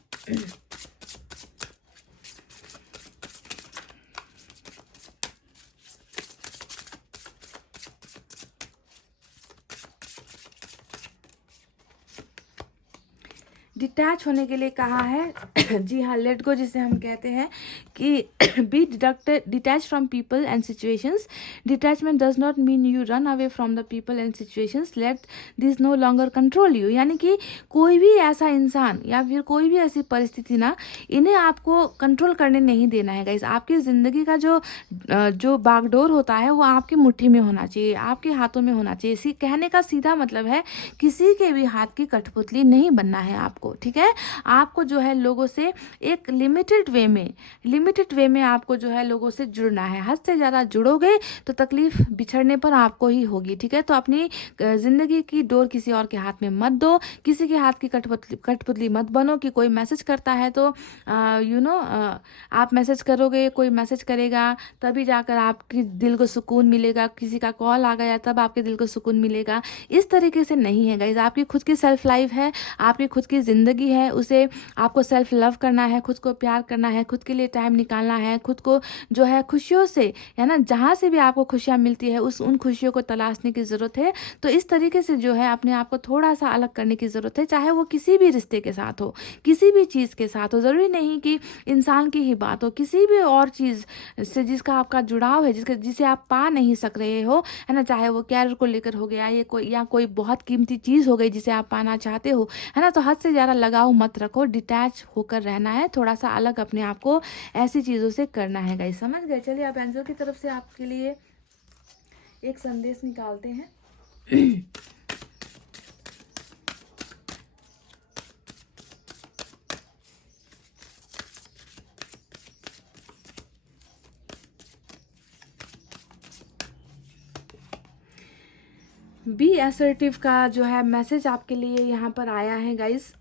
डिटैच होने के लिए कहा है जी हाँ, लेट गो जिसे हम कहते हैं कि be detach from people and situations. Detachment does not mean you run away from the people and situations, let this no longer control you. यानी कि कोई भी ऐसा इंसान या फिर कोई भी ऐसी परिस्थिति ना, इन्हें आपको कंट्रोल करने नहीं देना है गाइस। आपकी ज़िंदगी का जो बागडोर होता है वो आपकी मुट्ठी में होना चाहिए, आपके हाथों में होना चाहिए। इसी कहने का सीधा मतलब है किसी के भी हाथ की कठपुतली नहीं बनना है आपको, ठीक है। आपको जो है लोगों से एक लिमिटेड वे में आपको जो है लोगों से जुड़ना है। हद से ज़्यादा जुड़ोगे तो तकलीफ बिछड़ने पर आपको ही होगी, ठीक है। तो अपनी ज़िंदगी की डोर किसी और के हाथ में मत दो, किसी के हाथ की कठपुतली मत बनो कि कोई मैसेज करता है तो आप मैसेज करोगे, कोई मैसेज करेगा तभी जाकर आपके दिल को सुकून मिलेगा, किसी का कॉल आ गया तब आपके दिल को सुकून मिलेगा। इस तरीके से नहीं है गाइज। आपकी खुद की सेल्फ लाइफ है, आपकी खुद की ज़िंदगी है, उसे आपको सेल्फ लव करना है, खुद को प्यार करना है, खुद के लिए टाइम निकालना है, खुद को जो है खुशियों से, है ना, जहाँ से भी आपको खुशियाँ मिलती है उन खुशियों को तलाशने की ज़रूरत है। तो इस तरीके से जो है अपने आप को थोड़ा सा अलग करने की ज़रूरत है, चाहे वो किसी भी रिश्ते के साथ हो, किसी भी चीज़ के साथ हो। ज़रूरी नहीं कि इंसान की ही बात हो, किसी भी और चीज़ से जिसका आपका जुड़ाव है, जिसे आप पा नहीं सक रहे हो, है ना, चाहे वो कैरियर को लेकर हो गया या कोई बहुत कीमती चीज़ हो गई जिसे आप पाना चाहते हो, है ना। तो हद से ज़्यादा लगाव मत रखो, डिटैच होकर रहना है, थोड़ा सा अलग अपने आप को ऐसी चीज़ों से करना है गाइस, समझ गए। चलिए आप एंजल की तरफ से आपके लिए एक संदेश निकालते हैं। बी असर्टिव का जो है मैसेज आपके लिए यहाँ पर आया है गाइस।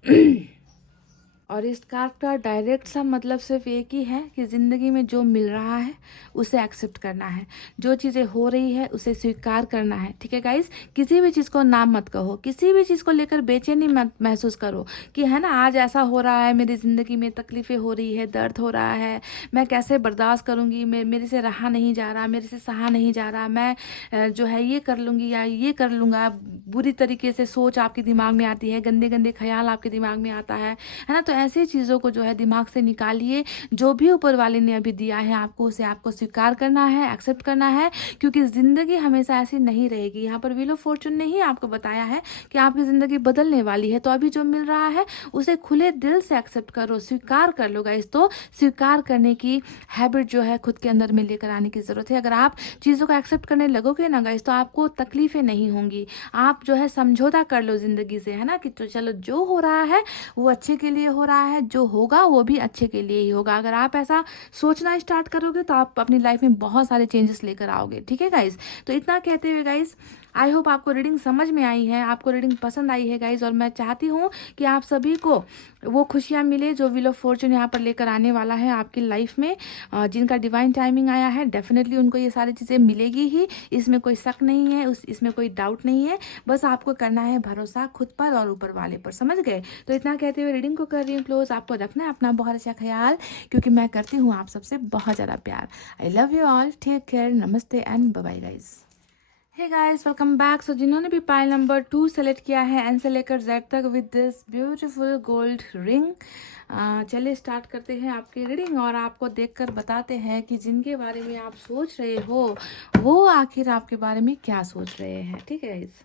और इस कार्ड का डायरेक्ट सा मतलब सिर्फ एक ही है कि ज़िंदगी में जो मिल रहा है उसे एक्सेप्ट करना है, जो चीज़ें हो रही है उसे स्वीकार करना है, ठीक है गाइस। किसी भी चीज़ को ना मत कहो, किसी भी चीज़ को लेकर बेचैनी मत महसूस करो कि है ना आज ऐसा हो रहा है, मेरी ज़िंदगी में तकलीफ़ें हो रही है, दर्द हो रहा है, मैं कैसे बर्दाश्त करूँगी, मेरे से रहा नहीं जा रहा, मेरे से सहा नहीं जा रहा, मैं जो है ये कर लूँगी या ये कर लूँगा। बुरी तरीके से सोच आपके दिमाग में आती है, गंदे गंदे ख्याल आपके दिमाग में आता है ना। तो ऐसी चीज़ों को जो है दिमाग से निकालिए। जो भी ऊपर वाले ने अभी दिया है आपको, उसे आपको स्वीकार करना है, एक्सेप्ट करना है, क्योंकि ज़िंदगी हमेशा ऐसी नहीं रहेगी। यहाँ पर व्हील ऑफ फॉर्चून ने ही आपको बताया है कि आपकी ज़िंदगी बदलने वाली है। तो अभी जो मिल रहा है उसे खुले दिल से एक्सेप्ट करो, स्वीकार कर लो गाइस। तो स्वीकार करने की हैबिट जो है खुद के अंदर में लेकर आने की ज़रूरत है। अगर आप चीज़ों को एक्सेप्ट करने लगोगे ना गाइस, तो आपको तकलीफ़ें नहीं होंगी, आप आप जो है समझौता कर लो ज़िंदगी से, है ना, कि तो चलो जो हो रहा है वो अच्छे के लिए हो रहा है, जो होगा वो भी अच्छे के लिए ही होगा। अगर आप ऐसा सोचना स्टार्ट करोगे तो आप अपनी लाइफ में बहुत सारे चेंजेस लेकर आओगे। ठीक है गाइज, तो इतना कहते हुए गाइज आई होप आपको रीडिंग समझ में आई है, आपको रीडिंग पसंद आई है गाइज, और मैं चाहती हूँ कि आप सभी को वो खुशियाँ मिले जो व्हील ऑफ फॉर्चून यहाँ पर लेकर आने वाला है आपकी लाइफ में। जिनका डिवाइन टाइमिंग आया है डेफिनेटली उनको ये सारी चीज़ें मिलेगी ही, इसमें कोई शक नहीं है, इसमें कोई डाउट नहीं है। बस आपको करना है भरोसा खुद पर और ऊपर वाले पर, समझ गए। तो इतना कहते हुए रीडिंग को कर रही हूँ क्लोज। आपको रखना है अपना बहुत अच्छा ख्याल, क्योंकि मैं करती हूँ आप सबसे बहुत ज़्यादा प्यार। I love you all, take care, नमस्ते and bye bye guys. Hey guys, welcome back. So जिन्होंने भी पाइल नंबर 2 सेलेक्ट किया है एन से लेकर जेड तक with this beautiful gold ring, चलिए स्टार्ट करते हैं आपकी रीडिंग और आपको देखकर बताते हैं कि जिनके बारे में आप सोच रहे हो वो आखिर आपके बारे में क्या सोच रहे हैं। ठीक है गाइस,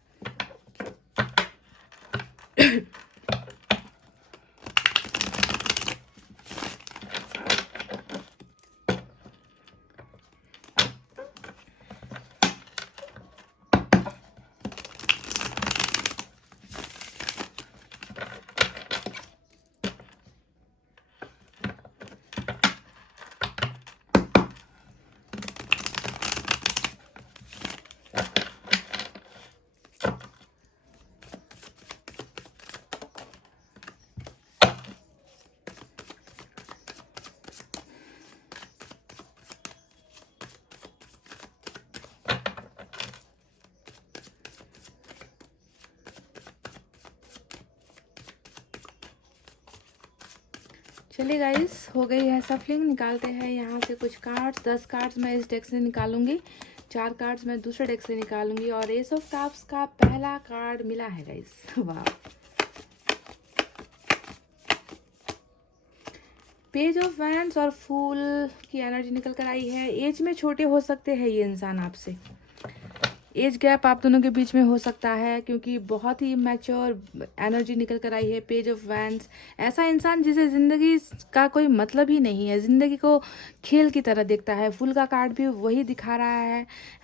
चलिए गाइस, हो गई है सफलिंग। निकालते हैं यहाँ से कुछ कार्ड्स। 10 कार्ड्स मैं इस डेक से निकालूंगी, 4 कार्ड्स मैं दूसरे डेक से निकालूंगी, और एस ऑफ कप्स का पहला कार्ड मिला है गाइस। वाह, पेज ऑफ वैंड्स और फूल की एनर्जी निकल कर आई है। एज में छोटे हो सकते हैं ये इंसान आपसे, एज गैप आप दोनों के बीच में हो सकता है, क्योंकि बहुत ही मैच्योर एनर्जी निकल कर आई है। पेज ऑफ वैंड्स, ऐसा इंसान जिसे ज़िंदगी का कोई मतलब ही नहीं है, ज़िंदगी को खेल की तरह देखता है। फूल का कार्ड भी वही दिखा रहा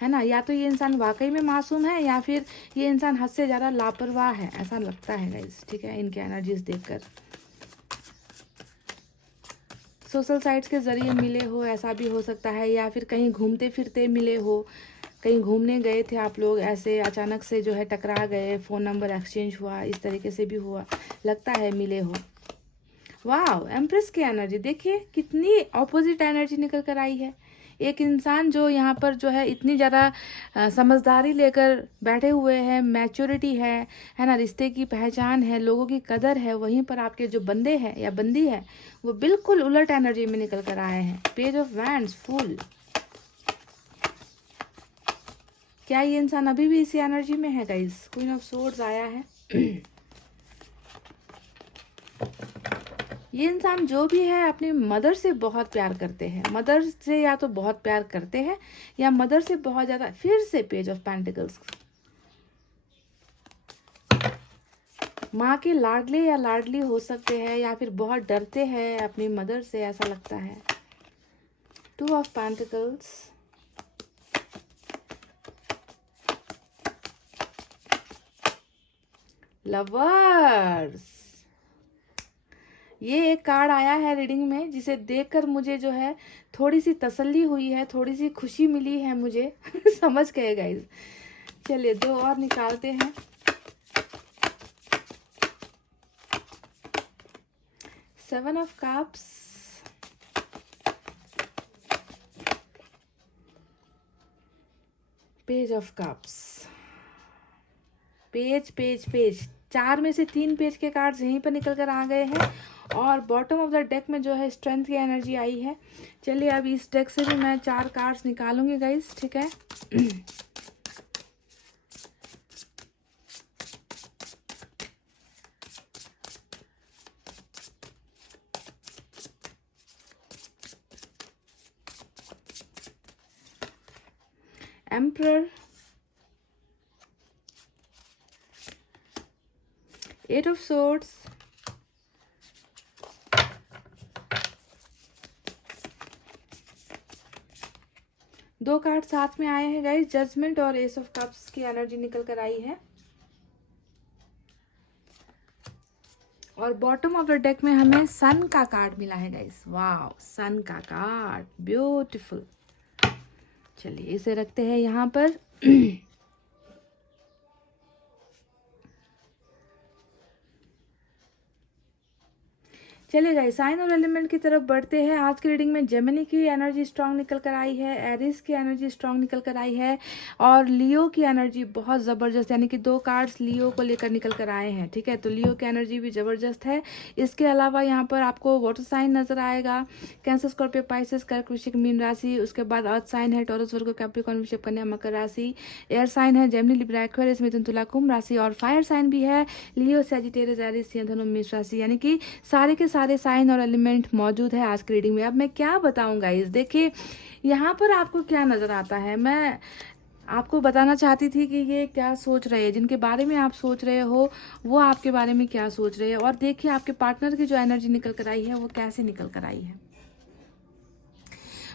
है ना। या तो ये इंसान वाकई में मासूम है या फिर ये इंसान हद से ज़्यादा लापरवाह है, ऐसा लगता है गाइस। ठीक है, इनके एनर्जीज देखकर सोशल साइट्स के ज़रिए मिले हो, ऐसा भी हो सकता है, या फिर कहीं घूमते फिरते मिले हो, कहीं घूमने गए थे आप लोग, ऐसे अचानक से जो है टकरा गए, फ़ोन नंबर एक्सचेंज हुआ, इस तरीके से भी हुआ, लगता है मिले हो। वाह, एम्प्रेस की एनर्जी देखिए, कितनी ऑपोजिट एनर्जी निकल कर आई है। एक इंसान जो यहाँ पर जो है इतनी ज़्यादा समझदारी लेकर बैठे हुए हैं, मैच्योरिटी है ना, रिश्ते की पहचान है, लोगों की कदर है, वहीं पर आपके जो बंदे हैं या बंदी है वो बिल्कुल उलट एनर्जी में निकल कर आए हैं। पेज ऑफ वैंड्स, फूल, क्या ये इंसान अभी भी इसी एनर्जी में है गाइस? क्वीन ऑफ सोर्ड्स आया है। ये इंसान जो भी है अपनी मदर से बहुत प्यार करते हैं, मदर से या तो बहुत प्यार करते हैं या मदर से बहुत ज़्यादा। फिर से पेज ऑफ पेंटिकल्स, माँ के लाडले या लाडली हो सकते हैं या फिर बहुत डरते हैं अपनी मदर से, ऐसा लगता है। 2 ऑफ पेंटिकल्स, लवर्स, ये एक कार्ड आया है रीडिंग में जिसे देखकर मुझे जो है थोड़ी सी तसल्ली हुई है, थोड़ी सी खुशी मिली है मुझे। समझ गए गाइज। चलिए 2 और निकालते हैं। Seven of cups, page of cups, page page page, 4 में से 3 पेज के कार्ड्स यहीं पर निकल कर आ गए हैं, और बॉटम ऑफ द डेक में जो है स्ट्रेंथ की एनर्जी आई है। चलिए अब इस डेक से भी मैं 4 कार्ड्स निकालूंगी गाइस। ठीक है, एम्परर, 8 ऑफ सोर्ड्स, दो कार्ड साथ में आए हैं गाइस, जजमेंट और एस ऑफ कप्स की एनर्जी निकल कर आई है। और बॉटम ऑफ द डेक में हमें सन का कार्ड मिला है गाइस। वाह, सन का कार्ड, ब्यूटीफुल। चलिए इसे रखते हैं यहाँ पर। चलिए गाइस, साइन और एलिमेंट की तरफ बढ़ते हैं। आज की रीडिंग में जेमिनी की एनर्जी स्ट्रांग निकल कर आई है, एरिस की एनर्जी स्ट्रांग निकल कर आई है, और लियो की एनर्जी बहुत ज़बरदस्त, यानी कि 2 कार्ड्स लियो को लेकर निकल कर आए हैं। ठीक है, तो लियो की एनर्जी भी ज़बरदस्त है। इसके अलावा यहाँ पर आपको वाटर साइन नजर आएगा, कैंसर, स्कॉर्पियो, पाइसेस, कर्क, वृश्चिक, मीन राशि। उसके बाद अर्थ साइन है टॉरस, वर्गो, कैप्रिकॉर्न, वृषभ, कन्या, मकर राशि। एयर साइन है जेमिनी, लिब्रा, एक्वेरियस, मिथुन, तुला, कुंभ राशि। और फायर साइन भी है लियो, सैजिटेरियस, एरिस, सिंह, धनु, मेष राशि। यानी कि सारे के सारे साइन और एलिमेंट मौजूद है आज की रीडिंग में। अब मैं क्या बताऊं गाइस, देखिए यहाँ पर आपको क्या नजर आता है। मैं आपको बताना चाहती थी कि ये क्या सोच रहे हैं, जिनके बारे में आप सोच रहे हो वो आपके बारे में क्या सोच रहे हैं। और देखिए आपके पार्टनर की जो एनर्जी निकल कर आई है वो कैसे निकल कर आई है।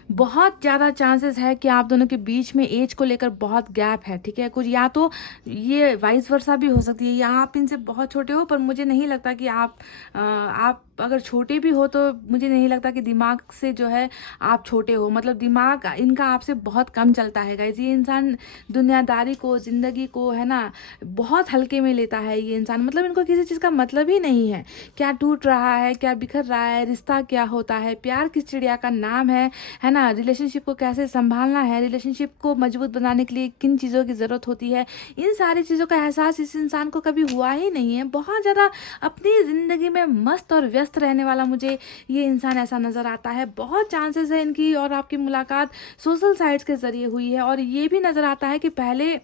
बहुत ज़्यादा चांसेस है कि आप दोनों के बीच में एज को लेकर बहुत गैप है। ठीक है, कुछ या तो ये वाइस वर्सा भी हो सकती है, या आप इनसे बहुत छोटे हो, पर मुझे नहीं लगता कि आप अगर छोटे भी हो तो मुझे नहीं लगता कि दिमाग से जो है आप छोटे हो। मतलब दिमाग इनका आपसे बहुत कम चलता है गाइस। ये इंसान दुनियादारी को, ज़िंदगी को, है ना, बहुत हल्के में लेता है ये इंसान। मतलब इनको किसी चीज़ का मतलब ही नहीं है, क्या टूट रहा है, क्या बिखर रहा है, रिश्ता क्या होता है, प्यार किस चिड़िया का नाम है ना, रिलेशनशिप को कैसे संभालना है, रिलेशनशिप को मजबूत बनाने के लिए किन चीज़ों की ज़रूरत होती है, इन सारी चीज़ों का एहसास इस इंसान को कभी हुआ ही नहीं है। बहुत ज़्यादा अपनी ज़िंदगी में मस्त और व्यस्त रहने वाला मुझे ये इंसान ऐसा नज़र आता है। बहुत चांसेस है इनकी और आपकी मुलाकात सोशल साइट्स के ज़रिए हुई है। और ये भी नज़र आता है कि पहले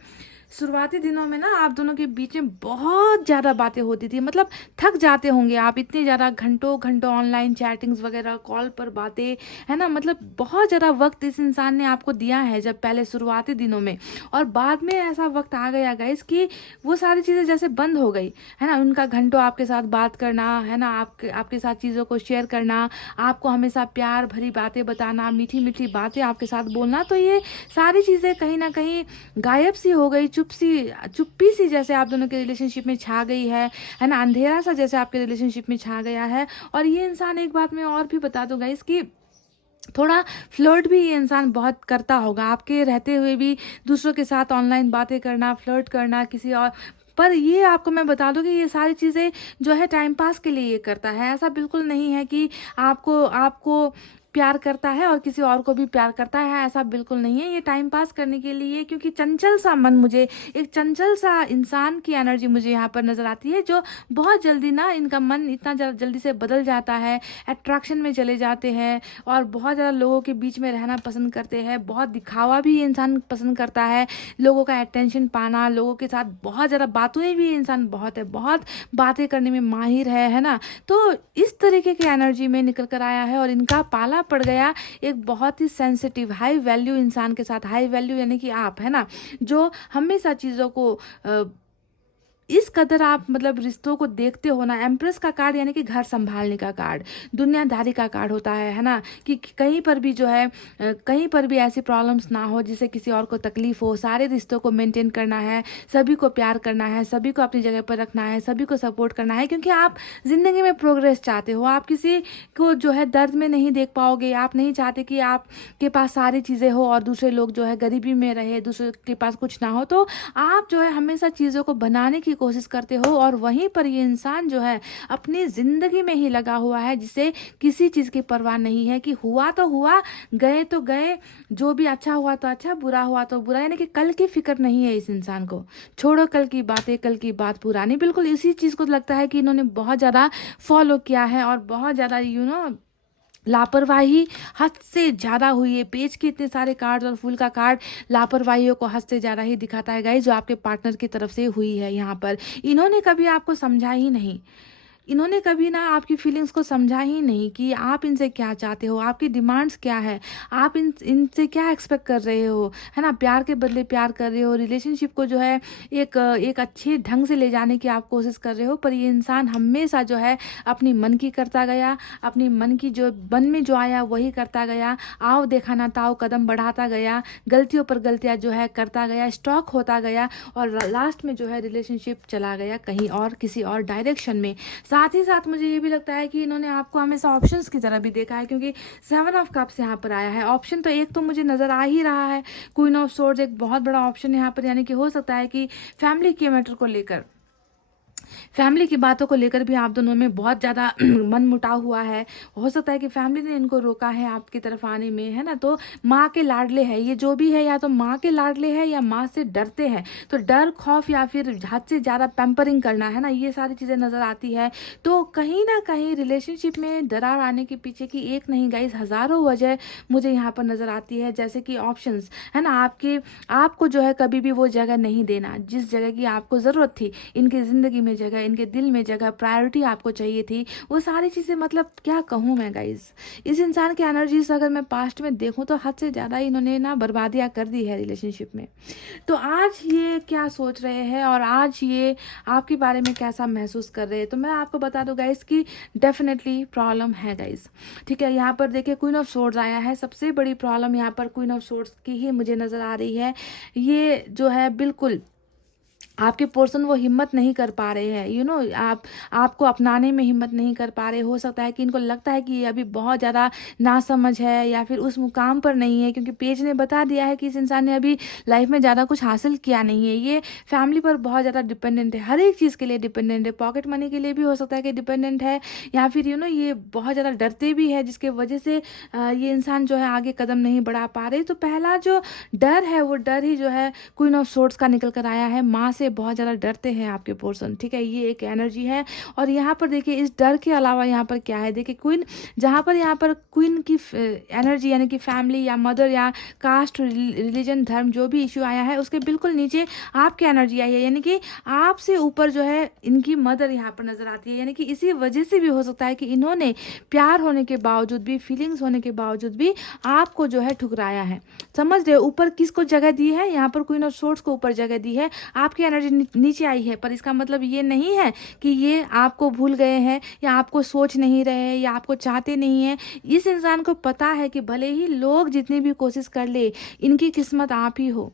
शुरुआती दिनों में ना आप दोनों के बीच में बहुत ज़्यादा बातें होती थी। मतलब थक जाते होंगे आप, इतनी ज़्यादा घंटों घंटों ऑनलाइन चैटिंग्स वगैरह, कॉल पर बातें, है ना। मतलब बहुत ज़्यादा वक्त इस इंसान ने आपको दिया है जब पहले शुरुआती दिनों में। और बाद में ऐसा वक्त आ गया गाइस कि वो सारी चीज़ें जैसे बंद हो गई, है ना। उनका घंटों आपके साथ बात करना, है ना, आपके साथ चीज़ों को शेयर करना, आपको हमेशा प्यार भरी बातें बताना, मीठी मीठी बातें आपके साथ बोलना, तो ये सारी चीज़ें कहीं ना कहीं गायब सी हो गई, चुप्पी सी जैसे आप दोनों के रिलेशनशिप में छा गई है ना, अंधेरा सा जैसे आपके रिलेशनशिप में छा गया है। और ये इंसान, एक बात मैं और भी बता दूंगा इसकी, थोड़ा फ्लर्ट भी ये इंसान बहुत करता होगा, आपके रहते हुए भी दूसरों के साथ ऑनलाइन बातें करना, फ्लर्ट करना किसी और। पर ये आपको मैं बता दूं कि ये सारी चीज़ें जो है टाइम पास के लिए ये करता है। ऐसा बिल्कुल नहीं है कि आपको प्यार करता है और किसी और को भी प्यार करता है, ऐसा बिल्कुल नहीं है। ये टाइम पास करने के लिए, क्योंकि चंचल सा मन, मुझे एक चंचल सा इंसान की एनर्जी मुझे यहाँ पर नज़र आती है, जो बहुत जल्दी ना, इनका मन इतना जल्दी से बदल जाता है, अट्रैक्शन में चले जाते हैं और बहुत ज़्यादा लोगों के बीच में रहना पसंद करते हैं। बहुत दिखावा भी ये इंसान पसंद करता है, लोगों का अटेंशन पाना, लोगों के साथ बहुत ज़्यादा बातों में भी ये इंसान बहुत बातें करने में माहिर है ना। तो इस तरीके की एनर्जी में निकल कर आया है और इनका पाला पड़ गया एक बहुत ही सेंसिटिव, हाई वैल्यू इंसान के साथ। हाई वैल्यू यानी कि आप, है ना, जो हमेशा चीज़ों को इस कदर आप मतलब रिश्तों को देखते हो ना। एम्प्रेस का कार्ड यानी कि घर संभालने का कार्ड, दुनियादारी का कार्ड होता है ना, कि कहीं पर भी जो है कहीं पर भी ऐसी प्रॉब्लम्स ना हो जिससे किसी और को तकलीफ हो। सारे रिश्तों को मेंटेन करना है, सभी को प्यार करना है, सभी को अपनी जगह पर रखना है, सभी को सपोर्ट करना है, क्योंकि आप ज़िंदगी में प्रोग्रेस चाहते हो। आप किसी को जो है दर्द में नहीं देख पाओगे। आप नहीं चाहते कि आपके पास सारी चीज़ें हो और दूसरे लोग जो है गरीबी में रहे, दूसरे के पास कुछ ना हो। तो आप जो है हमेशा चीज़ों को बनाने की कोशिश करते हो और वहीं पर ये इंसान जो है अपनी ज़िंदगी में ही लगा हुआ है, जिसे किसी चीज़ की परवाह नहीं है कि हुआ तो हुआ, गए तो गए, जो भी अच्छा हुआ तो अच्छा, बुरा हुआ तो बुरा। यानी कि कल की फिक्र नहीं है इस इंसान को। छोड़ो कल की बातें, कल की बात पुरानी। बिल्कुल इसी चीज़ को लगता है कि इन्होंने बहुत ज़्यादा फॉलो किया है और बहुत ज़्यादा लापरवाही हद से ज़्यादा हुई है। पेज के इतने सारे कार्ड्स और फूल का कार्ड लापरवाहियों को हद से ज़्यादा ही दिखाता है गाइस, जो आपके पार्टनर की तरफ से हुई है। यहाँ पर इन्होंने कभी आपको समझा ही नहीं, इन्होंने कभी ना आपकी फीलिंग्स को समझा ही नहीं कि आप इनसे क्या चाहते हो, आपकी डिमांड्स क्या है, आप इनसे क्या एक्सपेक्ट कर रहे हो, है ना। प्यार के बदले प्यार कर रहे हो, रिलेशनशिप को जो है एक अच्छे ढंग से ले जाने की आप कोशिश कर रहे हो। पर ये इंसान हमेशा जो है अपनी मन की करता गया, अपनी मन की जो मन में जो आया वही करता गया। आओ देखा ना ताओ कदम बढ़ाता गया, गलतियों पर गलतियाँ जो है करता गया, स्टॉक होता गया और लास्ट में जो है रिलेशनशिप चला गया कहीं और, किसी और डायरेक्शन में। साथ ही साथ मुझे ये भी लगता है कि इन्होंने आपको हमेशा ऑप्शंस की तरह भी देखा है, क्योंकि 7 ऑफ कप्स यहाँ पर आया है। ऑप्शन तो एक तो मुझे नज़र आ ही रहा है, क्वीन ऑफ सोर्ड्स एक बहुत बड़ा ऑप्शन यहाँ पर, यानी कि हो सकता है कि फैमिली के मैटर को लेकर, फैमिली की बातों को लेकर भी आप दोनों में बहुत ज़्यादा मन मुटाव हुआ है। हो सकता है कि फैमिली ने इनको रोका है आपकी तरफ आने में, है ना। तो माँ के लाडले हैं ये जो भी है, या तो माँ के लाडले हैं या माँ से डरते हैं, तो डर खौफ या फिर हद से ज़्यादा पैम्परिंग करना, है ना, ये सारी चीज़ें नज़र आती है। तो कहीं ना कहीं रिलेशनशिप में दरार आने के पीछे की एक नहीं गाइस, हज़ारों वजह मुझे यहाँ पर नज़र आती है। जैसे कि ऑप्शंस, है ना, आपको जो है कभी भी वो जगह नहीं देना जिस जगह की आपको ज़रूरत थी, इनकी ज़िंदगी में जगह, इनके दिल में जगह, प्रायोरिटी आपको चाहिए थी, वो सारी चीज़ें, मतलब क्या कहूँ मैं गाइस। इस इंसान की एनर्जीज अगर मैं पास्ट में देखूँ तो हद से ज़्यादा इन्होंने ना बर्बादियाँ कर दी है रिलेशनशिप में। तो आज ये क्या सोच रहे हैं और आज ये आपके बारे में कैसा महसूस कर रहे हैं, तो मैं आपको बता दूं गाइस कि डेफिनेटली प्रॉब्लम है गाइस। ठीक है, यहाँ पर देखिए क्वीन ऑफ सोर्ड्स आया है। सबसे बड़ी प्रॉब्लम यहाँ पर क्वीन ऑफ सोर्ड्स की ही मुझे नज़र आ रही है। ये जो है बिल्कुल आपके पर्सन वो हिम्मत नहीं कर पा रहे हैं, यू नो, आपको अपनाने में हिम्मत नहीं कर पा रहे। हो सकता है कि इनको लगता है कि ये अभी बहुत ज़्यादा नासमझ है या फिर उस मुकाम पर नहीं है, क्योंकि पेज ने बता दिया है कि इस इंसान ने अभी लाइफ में ज़्यादा कुछ हासिल किया नहीं है। ये फैमिली पर बहुत ज़्यादा डिपेंडेंट है, हर एक चीज़ के लिए डिपेंडेंट है, पॉकेट मनी के लिए भी हो सकता है कि डिपेंडेंट है, या फिर यू नो ये बहुत ज़्यादा डरते भी है, जिसके वजह से ये इंसान जो है आगे कदम नहीं बढ़ा पा रहे। तो पहला जो डर है वो डर ही जो है क्वीन ऑफ सोर्ड्स का निकल कर आया है। माँ से बहुत ज़्यादा डरते हैं आपके पर्सन, ठीक है, ये एक एनर्जी है। और यहाँ पर देखिए इस डर के अलावा यहाँ पर क्या है, देखिए क्वीन, जहाँ पर यहाँ पर क्वीन की एनर्जी यानी कि फैमिली या मदर या कास्ट, रिलीजन, धर्म, जो भी इश्यू आया है उसके बिल्कुल नीचे आपकी एनर्जी आई है, यानी कि आपसे ऊपर जो है इनकी मदर यहाँ पर नजर आती है। यानी कि इसी वजह से भी हो सकता है कि इन्होंने प्यार होने के बावजूद भी, फीलिंग्स होने के बावजूद भी आपको जो है ठुकराया है। समझ रहे हो, ऊपर किसको जगह दी है, यहाँ पर क्वीन ऑफ सोर्ड्स को ऊपर जगह दी है, आपकी एनर्जी नीचे आई है। पर इसका मतलब ये नहीं है कि ये आपको भूल गए हैं या आपको सोच नहीं रहे हैं या आपको चाहते नहीं हैं। इस इंसान को पता है कि भले ही लोग जितनी भी कोशिश कर ले, इनकी किस्मत आप ही हो,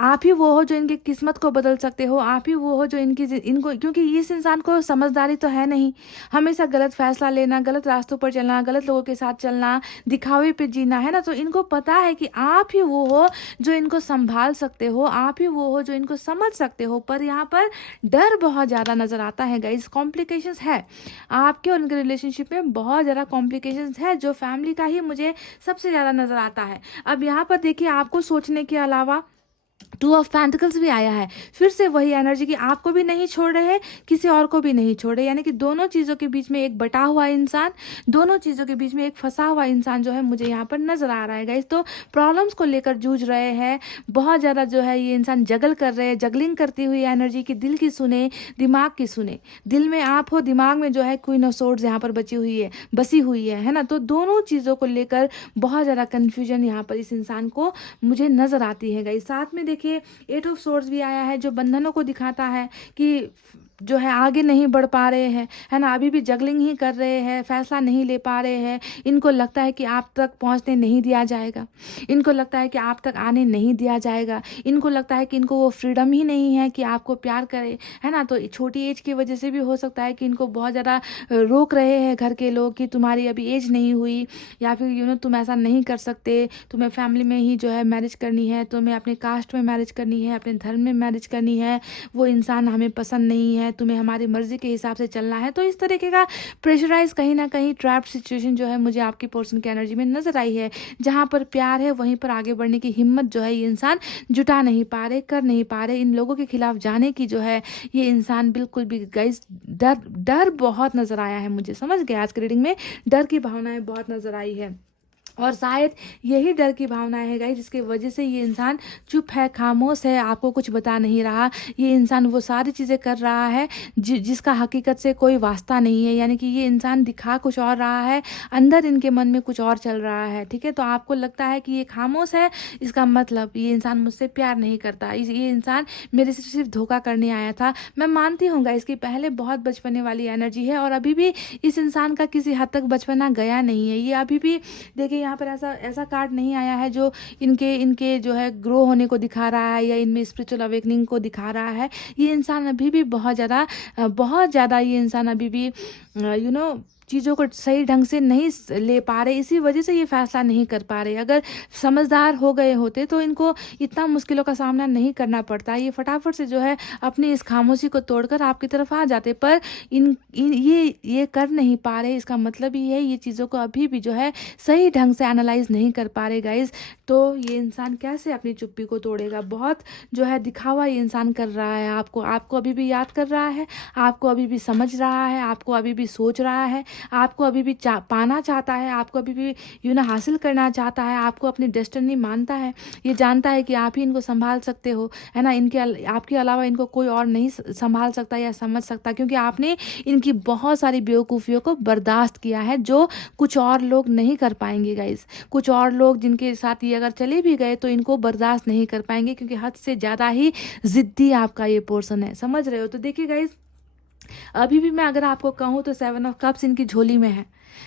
आप ही वो हो जो इनकी किस्मत को बदल सकते हो, आप ही वो हो जो इनको, क्योंकि इस इंसान को समझदारी तो है नहीं, हमेशा गलत फैसला लेना, गलत रास्तों पर चलना, गलत लोगों के साथ चलना, दिखावे पे जीना, है ना। तो इनको पता है कि आप ही वो हो जो इनको संभाल सकते हो, आप ही वो हो जो इनको समझ सकते हो। पर यहाँ पर डर बहुत ज़्यादा नज़र आता है गाइस, कॉम्प्लिकेशंस है आपके और उनके रिलेशनशिप में, बहुत ज़्यादा कॉम्प्लिकेशंस है, जो फैमिली का ही मुझे सबसे ज़्यादा नज़र आता है। अब यहाँ पर देखिए आपको सोचने के अलावा 2 ऑफ पेंटिकल्स भी आया है, फिर से वही एनर्जी की आपको भी नहीं छोड़ रहे, किसी और को भी नहीं छोड़ रहे, यानी कि दोनों चीज़ों के बीच में एक बटा हुआ इंसान, दोनों चीज़ों के बीच में एक फंसा हुआ इंसान जो है मुझे यहाँ पर नजर आ रहा है गाइस। तो प्रॉब्लम्स को लेकर जूझ रहे हैं बहुत ज़्यादा, जो है ये इंसान जगल कर रहे हैं, जगलिंग करती हुई एनर्जी की, दिल की सुने, दिमाग की सुने। दिल में आप हो, दिमाग में जो है क्वीन ऑफ सोर्ड्स यहाँ पर बसी हुई है ना। तो दोनों चीज़ों को लेकर बहुत ज़्यादा कन्फ्यूजन यहाँ पर इस इंसान को मुझे नजर आती है गाइस। साथ में देखिए 8 ऑफ सोर्ड्स भी आया है, जो बंधनों को दिखाता है कि जो है आगे नहीं बढ़ पा रहे हैं, है ना, अभी भी जगलिंग ही कर रहे हैं, फैसला नहीं ले पा रहे हैं। इनको लगता है कि आप तक पहुंचने नहीं दिया जाएगा, इनको लगता है कि आप तक आने नहीं दिया जाएगा, इनको लगता है कि इनको वो फ्रीडम ही नहीं है कि आपको प्यार करे, है ना। तो छोटी एज की वजह से भी हो सकता है कि इनको बहुत ज़्यादा रोक रहे हैं घर के लोग कि तुम्हारी अभी एज नहीं हुई, या फिर यू नो तुम ऐसा नहीं कर सकते, तुम्हें फैमिली में ही जो है मैरिज करनी है, तुम्हें अपने कास्ट में मैरिज करनी है, अपने धर्म में मैरिज करनी है, वो इंसान हमें पसंद नहीं है, तुम्हें हमारी मर्जी के हिसाब से चलना है। तो इस तरीके का प्रेशराइज, कहीं ना कहीं ट्रैप्ड सिचुएशन जो है मुझे आपकी पर्सन की एनर्जी में नजर आई है। जहां पर प्यार है वहीं पर आगे बढ़ने की हिम्मत जो है ये इंसान जुटा नहीं पा रहे, कर नहीं पा रहे। इन लोगों के खिलाफ जाने की जो है ये इंसान बिल्कुल भी गाइस, डर बहुत नजर आया है मुझे, समझ गए, आज की रीडिंग में डर की भावनाएं बहुत नजर आई है। और शायद यही डर की भावनाएं है गाइस जिसकी वजह से ये इंसान चुप है, खामोश है, आपको कुछ बता नहीं रहा। ये इंसान वो सारी चीज़ें कर रहा है जिसका हकीकत से कोई वास्ता नहीं है, यानी कि ये इंसान दिखा कुछ और रहा है, अंदर इनके मन में कुछ और चल रहा है, ठीक है। तो आपको लगता है कि ये खामोश है, इसका मतलब ये इंसान मुझसे प्यार नहीं करता, ये इंसान मेरे से सिर्फ धोखा करने आया था। मैं मानती हूँ गाइस इसकी पहले बहुत बचपने वाली एनर्जी है और अभी भी इस इंसान का किसी हद तक बचपना गया नहीं है। ये अभी भी देखिए यहाँ पर ऐसा ऐसा कार्ड नहीं आया है जो इनके इनके जो है ग्रो होने को दिखा रहा है या इनमें स्पिरिचुअल अवेकनिंग को दिखा रहा है। ये इंसान अभी भी बहुत ज़्यादा ये इंसान अभी भी चीज़ों को सही ढंग से नहीं ले पा रहे, इसी वजह से ये फैसला नहीं कर पा रहे। अगर समझदार हो गए होते तो इनको इतना मुश्किलों का सामना नहीं करना पड़ता, ये फटाफट से जो है अपनी इस खामोशी को तोड़कर आपकी तरफ आ जाते। पर ये कर नहीं पा रहे, इसका मतलब ये है ये चीज़ों को अभी भी जो है सही ढंग से एनालाइज नहीं कर पा रहे गाइज। तो ये इंसान कैसे अपनी चुप्पी को तोड़ेगा? बहुत जो है दिखावा ये इंसान कर रहा है, आपको अभी भी याद कर रहा है, आपको अभी भी समझ रहा है, आपको अभी भी सोच रहा है, आपको अभी भी पाना चाहता है, आपको अभी भी हासिल करना चाहता है, आपको अपनी डेस्टिनी मानता है। ये जानता है कि आप ही इनको संभाल सकते हो, है ना। आपके अलावा इनको कोई और नहीं संभाल सकता या समझ सकता, क्योंकि आपने इनकी बहुत सारी बेवकूफ़ियों को बर्दाश्त किया है जो कुछ और लोग नहीं कर पाएंगे गाइज। कुछ और लोग जिनके साथ ये अगर चले भी गए तो इनको बर्दाश्त नहीं कर पाएंगे, क्योंकि हद से ज़्यादा ही ज़िद्दी आपका ये पोर्सन है, समझ रहे हो। तो देखिए गाइज, अभी भी मैं अगर आपको कहूँ तो 7 ऑफ कप्स इनकी झोली में है,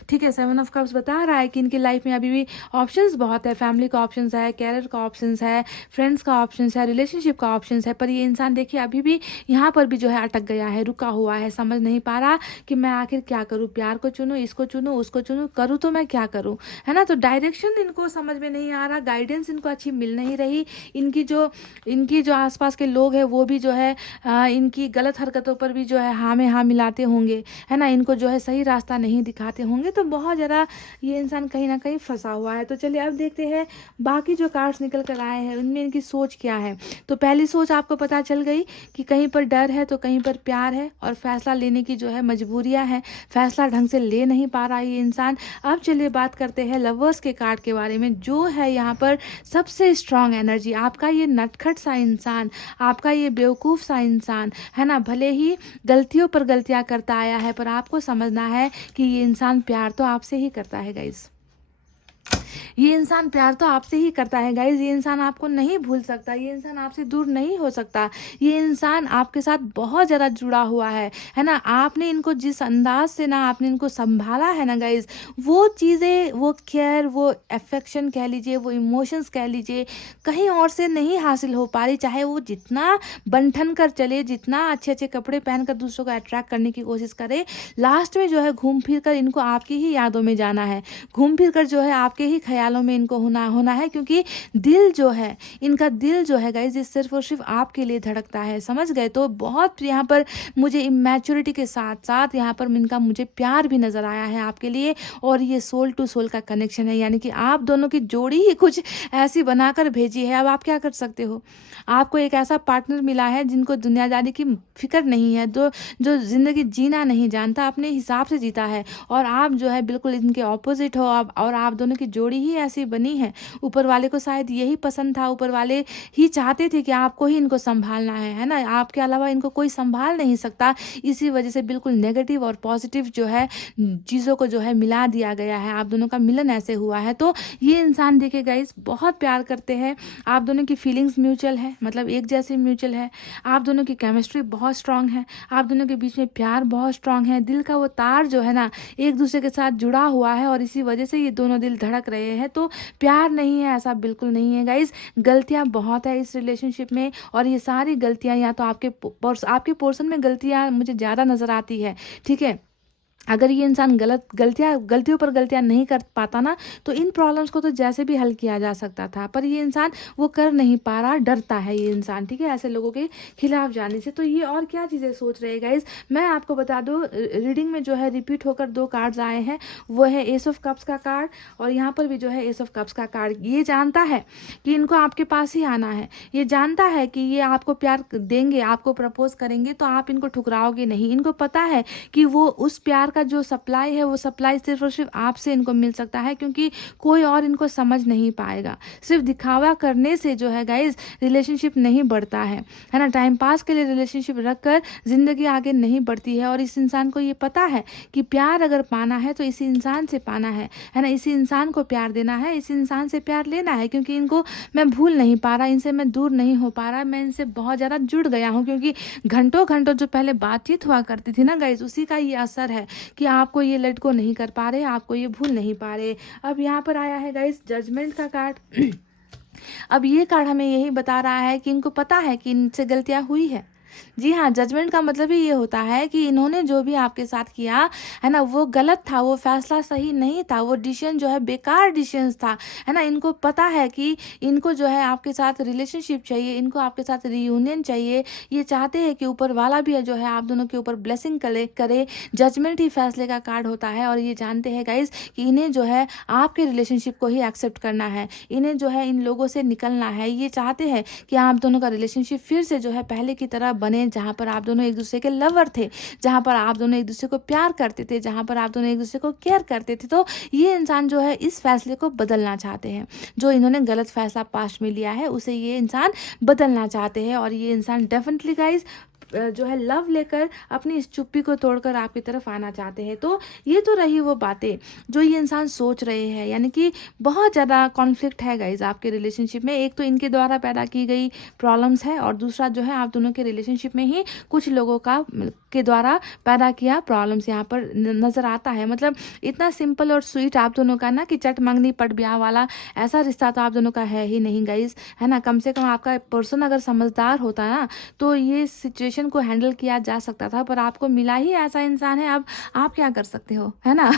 ठीक है। 7 ऑफ कप्स बता रहा है कि इनकी लाइफ में अभी भी ऑप्शंस बहुत है, फैमिली का ऑप्शंस है, कैरियर का ऑप्शंस है, फ्रेंड्स का ऑप्शंस है, रिलेशनशिप का ऑप्शंस है। पर ये इंसान देखिए अभी भी यहाँ पर भी जो है अटक गया है, रुका हुआ है, समझ नहीं पा रहा कि मैं आखिर क्या करूँ, प्यार को चुनूँ, इसको चुनूँ, उसको चुनूँ, करूँ तो मैं क्या करूँ, है ना। तो डायरेक्शन इनको समझ में नहीं आ रहा, गाइडेंस इनको अच्छी मिल नहीं रही। इनकी जो आसपास के लोग हैं वो भी जो है इनकी गलत हरकतों पर भी जो है हाँ में हाँ मिलाते होंगे, है ना। इनको जो है सही रास्ता नहीं दिखाते होंगे, तो बहुत ज़्यादा ये इंसान कहीं ना कहीं फंसा हुआ है। तो चलिए अब देखते हैं बाकी जो कार्ड्स निकल कर आए हैं उनमें इनकी सोच क्या है। तो पहली सोच आपको पता चल गई कि कहीं पर डर है तो कहीं पर प्यार है, और फैसला लेने की जो है मजबूरियां हैं, फैसला ढंग से ले नहीं पा रहा ये इंसान। अब चलिए बात करते हैं लवर्स के कार्ड के बारे में, जो है यहाँ पर सबसे स्ट्रांग एनर्जी। आपका ये नटखट सा इंसान, आपका ये बेवकूफ़ सा इंसान, है ना, भले ही गलतियों पर गलतियां करता आया है, पर आपको समझना है कि ये इंसान प्यार तो आपसे ही करता है गाइज। ये इंसान प्यार तो आपसे ही करता है गाइज। ये इंसान आपको नहीं भूल सकता, ये इंसान आपसे दूर नहीं हो सकता, ये इंसान आपके साथ बहुत ज़्यादा जुड़ा हुआ है ना। आपने इनको जिस अंदाज से ना आपने इनको संभाला है ना गाइज, वो चीज़ें, वो केयर, वो अफेक्शन कह लीजिए, वो इमोशंस कह लीजिए, कहीं और से नहीं हासिल हो पा रही। चाहे वो जितना बंठन कर चले, जितना अच्छे अच्छे कपड़े पहनकर दूसरों को अट्रैक्ट करने की कोशिश करे, लास्ट में जो है घूम फिर कर इनको आपकी ही यादों में जाना है, घूम फिर कर जो है आपके ही ख्यालों में इनको होना है। क्योंकि दिल जो है, इनका दिल जो है गाइज, ये सिर्फ और सिर्फ आपके लिए धड़कता है, समझ गए। तो बहुत यहाँ पर मुझे इमेच्योरिटी के साथ साथ यहाँ पर इनका मुझे प्यार भी नज़र आया है आपके लिए, और ये सोल टू सोल का कनेक्शन है, यानी कि आप दोनों की जोड़ी ही कुछ ऐसी बनाकर भेजी है। अब आप क्या कर सकते हो, आपको एक ऐसा पार्टनर मिला है जिनको दुनियादारी की फिक्र नहीं है, जो ज़िंदगी जीना नहीं जानता, अपने हिसाब से जीता है, और आप जो है बिल्कुल इनके ऑपोजिट हो। और आप दोनों की जोड़ी ही ऐसी बनी है। ऊपर वाले को शायद यही पसंद था, ऊपर वाले ही चाहते थे कि आपको ही इनको संभालना है ना, आपके अलावा इनको कोई संभाल नहीं सकता। इसी वजह से बिल्कुल नेगेटिव और पॉजिटिव जो है चीज़ों को जो है मिला दिया गया है, आप दोनों का मिलन ऐसे हुआ है। तो ये इंसान देखिए गाइस बहुत प्यार करते हैं, आप दोनों की फीलिंग्स म्यूचुअल है, मतलब एक जैसी म्यूचुअल है, आप दोनों की केमिस्ट्री बहुत स्ट्रांग है, आप दोनों के बीच में प्यार बहुत स्ट्रांग है, दिल का वो तार जो है ना एक दूसरे के साथ जुड़ा हुआ है, और इसी वजह से ये दोनों दिल धड़क रहे हैं। तो प्यार नहीं है ऐसा बिल्कुल नहीं है गाइज, गलतियां बहुत है इस रिलेशनशिप में, और ये सारी गलतियां या तो आपके पोर्शन में गलतियां मुझे ज़्यादा नज़र आती है, ठीक है। अगर ये इंसान गलतियों पर गलतियां नहीं कर पाता ना, तो इन प्रॉब्लम्स को तो जैसे भी हल किया जा सकता था, पर ये इंसान वो कर नहीं पा रहा, डरता है ये इंसान, ठीक है, ऐसे लोगों के खिलाफ जाने से। तो ये और क्या चीज़ें सोच रहे गाइज, मैं आपको बता दूं, रीडिंग में जो है रिपीट होकर 2 कार्ड्स आए हैं, वो है एस ऑफ कप्स का कार्ड, और यहाँ पर भी जो है एस ऑफ कप्स का कार्ड। ये जानता है कि इनको आपके पास ही आना है, ये जानता है कि ये आपको प्यार देंगे, आपको प्रपोज करेंगे, तो आप इनको ठुकराओगे नहीं। इनको पता है कि वो उस प्यार का जो सप्लाई है, वो सप्लाई सिर्फ और सिर्फ आपसे इनको मिल सकता है, क्योंकि कोई और इनको समझ नहीं पाएगा। सिर्फ दिखावा करने से जो है गाइज रिलेशनशिप नहीं बढ़ता है ना। टाइम पास के लिए रिलेशनशिप रखकर जिंदगी आगे नहीं बढ़ती है, और इस इंसान को ये पता है कि प्यार अगर पाना है तो इसी इंसान से पाना है ना, इसी इंसान को प्यार देना है, इसी इंसान से प्यार लेना है। क्योंकि इनको मैं भूल नहीं पा रहा, इनसे मैं दूर नहीं हो पा रहा, मैं इनसे बहुत ज़्यादा जुड़ गया हूँ, क्योंकि घंटों घंटों जो पहले बातचीत हुआ करती थी ना गाइज, उसी का ये असर है। कि आपको ये लेट गो नहीं कर पा रहे, आपको ये भूल नहीं पा रहे। अब यहाँ पर आया है गाइस जजमेंट का कार्ड। अब ये कार्ड हमें यही बता रहा है कि इनको पता है कि इनसे गलतियां हुई है। जी हाँ, जजमेंट का मतलब ही ये होता है कि इन्होंने जो भी आपके साथ किया है ना, वो गलत था, वो फैसला सही नहीं था, वो डिसीजन जो है बेकार डिसीजन था, है ना। इनको पता है कि इनको जो है आपके साथ रिलेशनशिप चाहिए, इनको आपके साथ रियूनियन चाहिए। ये चाहते हैं कि ऊपर वाला भी है जो है आप दोनों के ऊपर ब्लेसिंग करे। जजमेंट ही फैसले का कार्ड होता है और ये जानते हैं गाइस कि इन्हें जो है आपके रिलेशनशिप को ही एक्सेप्ट करना है, इन्हें जो है इन लोगों से निकलना है। ये चाहते हैं कि आप दोनों का रिलेशनशिप फिर से जो है पहले की तरह बने, जहाँ पर आप दोनों एक दूसरे के लवर थे, जहाँ पर आप दोनों एक दूसरे को प्यार करते थे, जहाँ पर आप दोनों एक दूसरे को केयर करते थे। तो ये इंसान जो है इस फैसले को बदलना चाहते हैं। जो इन्होंने गलत फैसला पास्ट में लिया है उसे ये इंसान बदलना चाहते हैं और ये इंसान डेफिनेटली गाइज जो है लव लेकर अपनी इस चुप्पी को तोड़कर आपकी तरफ आना चाहते हैं। तो ये तो रही वो बातें जो ये इंसान सोच रहे हैं, यानी कि बहुत ज़्यादा कॉन्फ्लिक्ट है गाइज आपके रिलेशनशिप में। एक तो इनके द्वारा पैदा की गई प्रॉब्लम्स है और दूसरा जो है आप दोनों के रिलेशनशिप में ही कुछ लोगों के द्वारा पैदा किया प्रॉब्लम्स यहाँ पर नज़र आता है। मतलब इतना सिंपल और स्वीट आप दोनों का ना कि चट मंगनी पट ब्याह वाला ऐसा रिश्ता तो आप दोनों का है ही नहीं गाइज, है ना। कम से कम आपका पर्सन अगर समझदार होता ना तो ये सिचुएशन को हैंडल किया जा सकता था, पर आपको मिला ही ऐसा इंसान है। अब आप क्या कर सकते हो, है ना।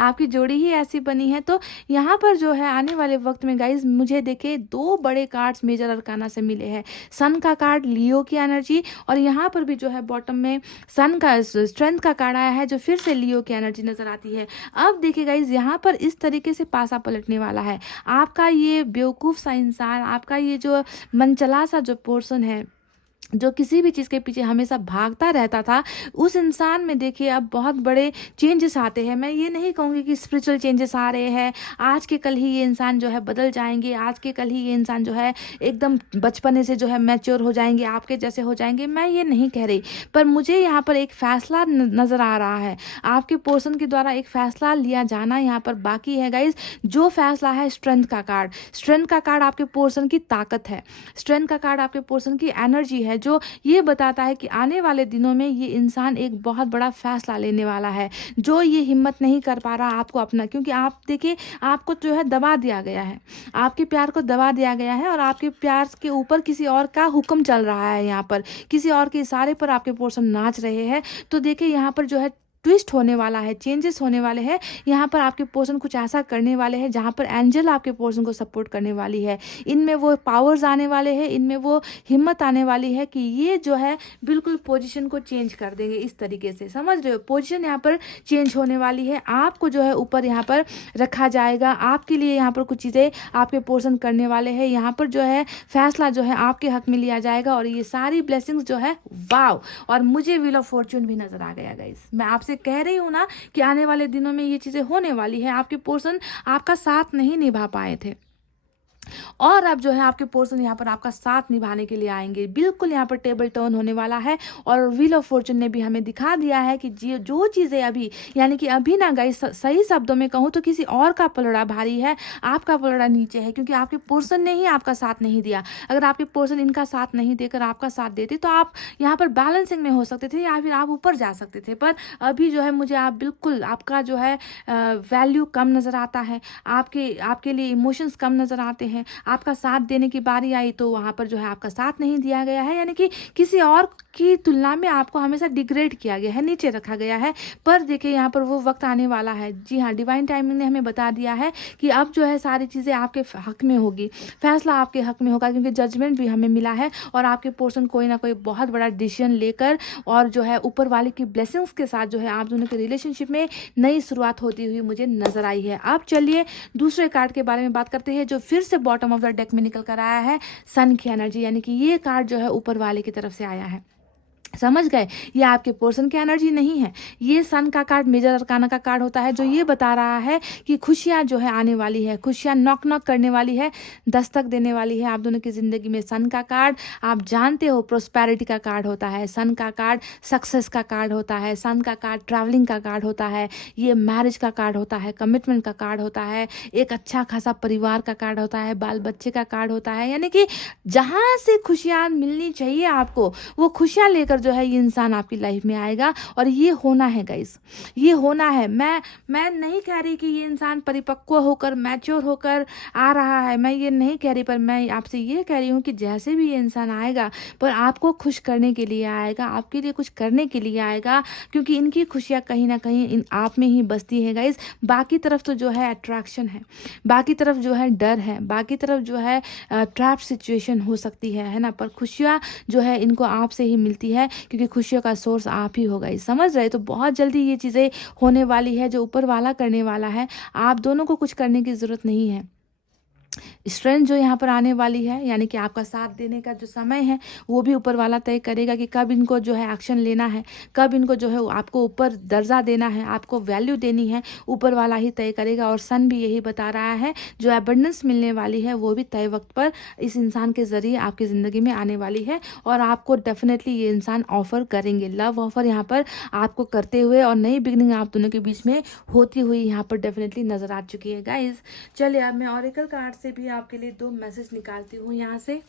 आपकी जोड़ी ही ऐसी बनी है। तो यहाँ पर जो है आने वाले वक्त में गाइज मुझे देखे 2 बड़े कार्ड्स मेजर अरकाना से मिले हैं। सन का कार्ड लियो की एनर्जी और यहाँ पर भी जो है बॉटम में सन का स्ट्रेंथ का कार्ड आया है जो फिर से लियो की एनर्जी नजर आती है। अब देखिए गाइज यहाँ पर इस तरीके से पासा पलटने वाला है। आपका ये बेवकूफ़ सा इंसान, आपका ये जो मनचला सा जो पर्सन है जो किसी भी चीज़ के पीछे हमेशा भागता रहता था, उस इंसान में देखिए अब बहुत बड़े चेंजेस आते हैं। मैं ये नहीं कहूँगी कि स्पिरिचुअल चेंजेस आ रहे हैं, आज के कल ही ये इंसान जो है बदल जाएंगे, आज के कल ही ये इंसान जो है एकदम बचपने से जो है मैच्योर हो जाएंगे, आपके जैसे हो जाएंगे, मैं ये नहीं कह रही। पर मुझे यहाँ पर एक फैसला नज़र आ रहा है, आपके पर्सन के द्वारा एक फैसला लिया जाना यहाँ पर बाकी है गाइज। जो फैसला है स्ट्रेंथ का कार्ड, स्ट्रेंथ का कार्ड आपके पर्सन की ताकत है, स्ट्रेंथ का कार्ड आपके पर्सन की एनर्जी है जो ये बताता है कि आने वाले दिनों में ये इंसान एक बहुत बड़ा फैसला लेने वाला है। जो ये हिम्मत नहीं कर पा रहा आपको अपना, क्योंकि आप देखिए आपको जो है दबा दिया गया है, आपके प्यार को दबा दिया गया है और आपके प्यार के ऊपर किसी और का हुक्म चल रहा है, यहाँ पर किसी और के इशारे पर आपके पर्सन नाच रहे हैं। तो देखिए यहाँ पर जो है ट्विस्ट होने वाला है, चेंजेस होने वाले हैं। यहाँ पर आपके पर्सन कुछ ऐसा करने वाले हैं जहाँ पर एंजल आपके पर्सन को सपोर्ट करने वाली है। इनमें वो पावर्स आने वाले हैं, इनमें वो हिम्मत आने वाली है कि ये जो है बिल्कुल पोजीशन को चेंज कर देंगे। इस तरीके से समझ रहे हो, पोजीशन यहाँ पर चेंज होने वाली है। आपको जो है ऊपर यहाँ पर रखा जाएगा, आपके लिए यहाँ पर कुछ चीज़ें आपके पर्सन करने वाले हैं। यहाँ पर जो है फैसला जो है आपके हक में लिया जाएगा और ये सारी ब्लेसिंग्स जो है वाव। और मुझे व्हील ऑफ फॉर्चून भी नजर आ गया गाइस। मैं आपसे कह रही हूँ ना कि आने वाले दिनों में ये चीजें होने वाली है। आपके पर्सन आपका साथ नहीं निभा पाए थे और अब जो है आपके पर्सन यहाँ पर आपका साथ निभाने के लिए आएंगे। बिल्कुल यहाँ पर टेबल टर्न होने वाला है और व्हील ऑफ फॉर्चून ने भी हमें दिखा दिया है कि जो चीज़ें अभी, यानी कि अभी ना गाइस सही शब्दों में कहूँ तो किसी और का पलड़ा भारी है, आपका पलड़ा नीचे है, क्योंकि आपके पर्सन ने ही आपका साथ नहीं दिया। अगर आपके पर्सन इनका साथ नहीं देकर आपका साथ देते तो आप यहाँ पर बैलेंसिंग में हो सकते थे या फिर आप ऊपर जा सकते थे। पर अभी जो है मुझे आप बिल्कुल आपका जो है वैल्यू कम नज़र आता है, आपके लिए इमोशंस कम नज़र आते हैं। आपका साथ देने की बारी आई तो वहाँ पर जो है आपका साथ नहीं दिया गया है, यानी कि किसी और की तुलना में आपको हमेशा डिग्रेड किया गया है, नीचे रखा गया है। पर देखिए यहाँ पर वो वक्त आने वाला है। जी हाँ, डिवाइन टाइमिंग ने हमें बता दिया है कि अब जो है सारी चीज़ें आपके हक में होगी, फैसला आपके हक में होगा, क्योंकि जजमेंट भी हमें मिला है और आपके पर्सन कोई ना कोई बहुत बड़ा डिसीजन लेकर और जो है ऊपर वाले की ब्लेसिंग्स के साथ जो है आप दोनों के रिलेशनशिप में नई शुरुआत होती हुई मुझे नजर आई है। अब चलिए दूसरे कार्ड के बारे में बात करते हैं जो फिर से बॉटम ऑफ द डेक में निकल कर आया है, सन की एनर्जी, यानी कि ये कार्ड जो है ऊपर वाले की तरफ से आया है। समझ गए, ये आपके पर्सन की एनर्जी नहीं है, ये सन का कार्ड मेजर अरकाना का कार्ड होता है जो ये बता रहा है कि खुशियाँ जो है आने वाली है, खुशियाँ नॉक नॉक करने वाली है, दस्तक देने वाली है आप दोनों की ज़िंदगी में। सन का कार्ड आप जानते हो प्रोस्पेरिटी का कार्ड होता है, सन का कार्ड सक्सेस का कार्ड होता है, सन का कार्ड ट्रैवलिंग का कार्ड होता है, ये मैरिज का कार्ड होता है, कमिटमेंट का कार्ड होता है, एक अच्छा खासा परिवार का कार्ड होता है, बाल बच्चे का कार्ड होता है। यानी कि जहाँ से खुशियाँ मिलनी चाहिए आपको वो खुशियाँ लेकर जो है ये इंसान आपकी लाइफ में आएगा और ये होना है गाइस, ये होना है। मैं नहीं कह रही कि ये इंसान परिपक्व होकर मैच्योर होकर आ रहा है, मैं ये नहीं कह रही, पर मैं आपसे ये कह रही हूँ कि जैसे भी ये इंसान आएगा पर आपको खुश करने के लिए आएगा, आपके लिए कुछ करने के लिए आएगा, क्योंकि इनकी खुशियाँ कहीं ना कहीं इन आप में ही बसती है गाइस। बाकी तरफ तो जो है अट्रैक्शन है, बाकी तरफ जो है डर है, बाकी तरफ जो है ट्रैप सिचुएशन हो सकती है ना, पर खुशियाँ जो है इनको आपसे ही मिलती है, क्योंकि खुशियों का सोर्स आप ही होगा, समझ रहे। तो बहुत जल्दी ये चीज़ें होने वाली है, जो ऊपर वाला करने वाला है, आप दोनों को कुछ करने की ज़रूरत नहीं है। स्ट्रेंथ जो यहाँ पर आने वाली है, यानी कि आपका साथ देने का जो समय है वो भी ऊपर वाला तय करेगा कि कब इनको जो है एक्शन लेना है, कब इनको जो है आपको ऊपर दर्जा देना है, आपको वैल्यू देनी है, ऊपर वाला ही तय करेगा। और सन भी यही बता रहा है, जो एबंडेंस मिलने वाली है वो भी तय वक्त पर इस इंसान के ज़रिए आपकी ज़िंदगी में आने वाली है, और आपको डेफिनेटली ये इंसान ऑफर करेंगे, लव ऑफर यहाँ पर आपको करते हुए, और नई बिगनिंग आप दोनों के बीच में होती हुई यहाँ पर डेफिनेटली नज़र आ चुकी है गाइज। चलिए अब मैं ऑरेकल कार्ड से भी आपके लिए 2 मैसेज निकालती हूँ यहाँ से।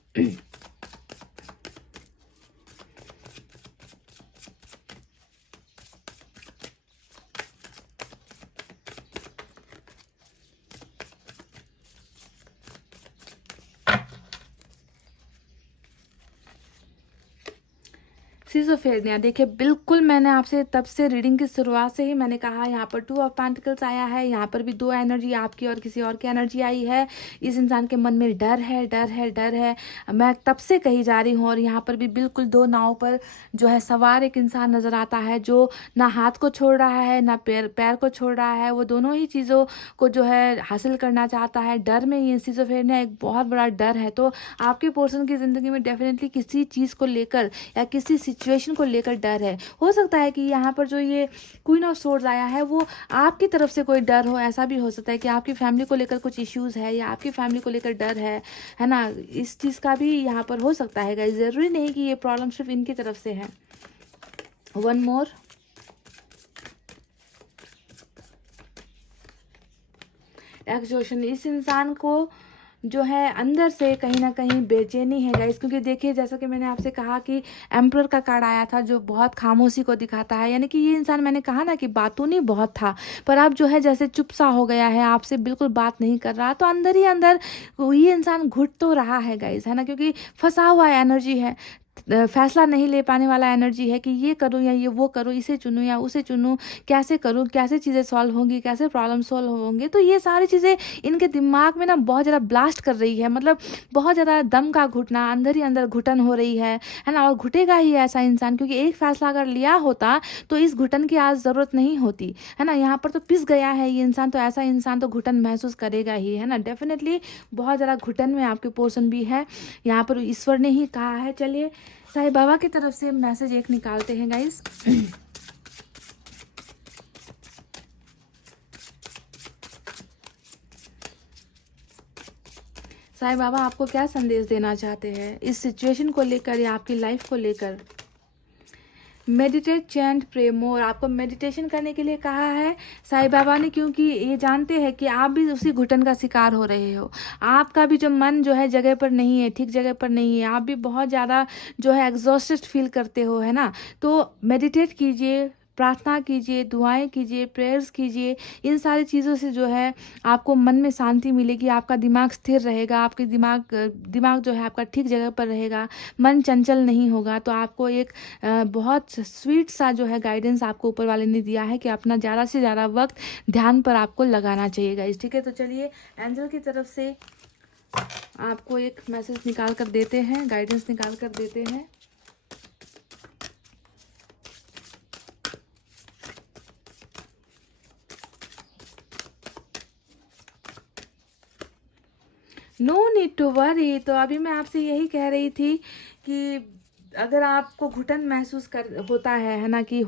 सिज़ोफ्रेनिया, देखिए बिल्कुल मैंने आपसे तब से रीडिंग की शुरुआत से ही मैंने कहा, यहाँ पर 2 ऑफ पेंटिकल्स आया है, यहाँ पर भी 2 एनर्जी आपकी और किसी और की एनर्जी आई है। इस इंसान के मन में डर है, डर है, डर है, मैं तब से कही जा रही हूँ। और यहाँ पर भी बिल्कुल 2 नाव पर जो है सवार एक इंसान नज़र आता है, जो ना हाथ को छोड़ रहा है ना पैर को छोड़ रहा है, वो दोनों ही चीज़ों को जो है हासिल करना चाहता है। डर में ये सिज़ोफ्रेनिया एक बहुत बड़ा डर है। तो आपके पर्सन की ज़िंदगी में डेफिनेटली किसी चीज़ को लेकर या किसी सिचुएशन को लेकर डर है। हो सकता है कि यहाँ पर जो ये क्वीन ऑफ सोर्ड्स आया है वो आपकी तरफ से कोई डर हो, ऐसा भी हो सकता है कि आपकी फैमिली को लेकर कुछ इश्यूज है या आपकी फैमिली को लेकर डर है ना, इस चीज़ का भी यहाँ पर हो सकता है गाइस। ज़रूरी नहीं कि ये प्रॉब्लम सिर्फ इनकी तरफ से है। वन मोर, एक्सॉशन, इस इंसान को जो है अंदर से कहीं ना कहीं बेचैनी है गाइस, क्योंकि देखिए जैसा कि मैंने आपसे कहा कि एम्परर का कार्ड आया था, जो बहुत खामोशी को दिखाता है, यानी कि ये इंसान, मैंने कहा ना कि बातूनी बहुत था, पर अब जो है जैसे चुप सा हो गया है, आपसे बिल्कुल बात नहीं कर रहा। तो अंदर ही अंदर ये इंसान घुट तो रहा है गाइस, है ना, क्योंकि फंसा हुआ एनर्जी है, फैसला नहीं ले पाने वाला एनर्जी है कि ये करूँ या ये वो करूँ, इसे चुनूँ या उसे चुनूँ, कैसे करूँ, कैसे चीज़ें सॉल्व होंगी, कैसे प्रॉब्लम सॉल्व होंगे। तो ये सारी चीज़ें इनके दिमाग में ना बहुत ज़्यादा ब्लास्ट कर रही है, मतलब बहुत ज़्यादा दम का घुटना, अंदर ही अंदर घुटन हो रही है ना। और घुटेगा ही ऐसा इंसान, क्योंकि एक फैसला अगर लिया होता तो इस घुटन की आज ज़रूरत नहीं होती, है ना। यहाँ पर तो पिस गया है ये इंसान, तो ऐसा इंसान तो घुटन महसूस करेगा ही, है ना। डेफिनेटली बहुत ज़्यादा घुटन में आपके पोर्शन भी है, यहाँ पर ईश्वर ने ही कहा है। चलिए साईं बाबा की तरफ से मैसेज एक निकालते हैं गाइस। साईं बाबा आपको क्या संदेश देना चाहते हैं इस सिचुएशन को लेकर या आपकी लाइफ को लेकर? मेडिटेट, चैंट, प्रे मोर, आपको मेडिटेशन करने के लिए कहा है साईं बाबा ने, क्योंकि ये जानते हैं कि आप भी उसी घुटन का शिकार हो रहे हो। आपका भी जो मन जो है जगह पर नहीं है, ठीक जगह पर नहीं है, आप भी बहुत ज़्यादा जो है एग्जॉस्टेड फील करते हो, है ना। तो मेडिटेट कीजिए, प्रार्थना कीजिए, दुआएं कीजिए, प्रेयर्स कीजिए। इन सारी चीज़ों से जो है आपको मन में शांति मिलेगी, आपका दिमाग स्थिर रहेगा, आपके दिमाग जो है आपका ठीक जगह पर रहेगा, मन चंचल नहीं होगा। तो आपको एक बहुत स्वीट सा जो है गाइडेंस आपको ऊपर वाले ने दिया है कि अपना ज़्यादा से ज़्यादा वक्त ध्यान पर आपको लगाना चाहिए गाइस, ठीक है। तो चलिए एंजल की तरफ से आपको एक मैसेज निकाल कर देते हैं, गाइडेंस निकाल कर देते हैं। No need to worry. तो अभी मैं आपसे यही कह रही थी कि अगर आपको घुटन महसूस होता है ना, कि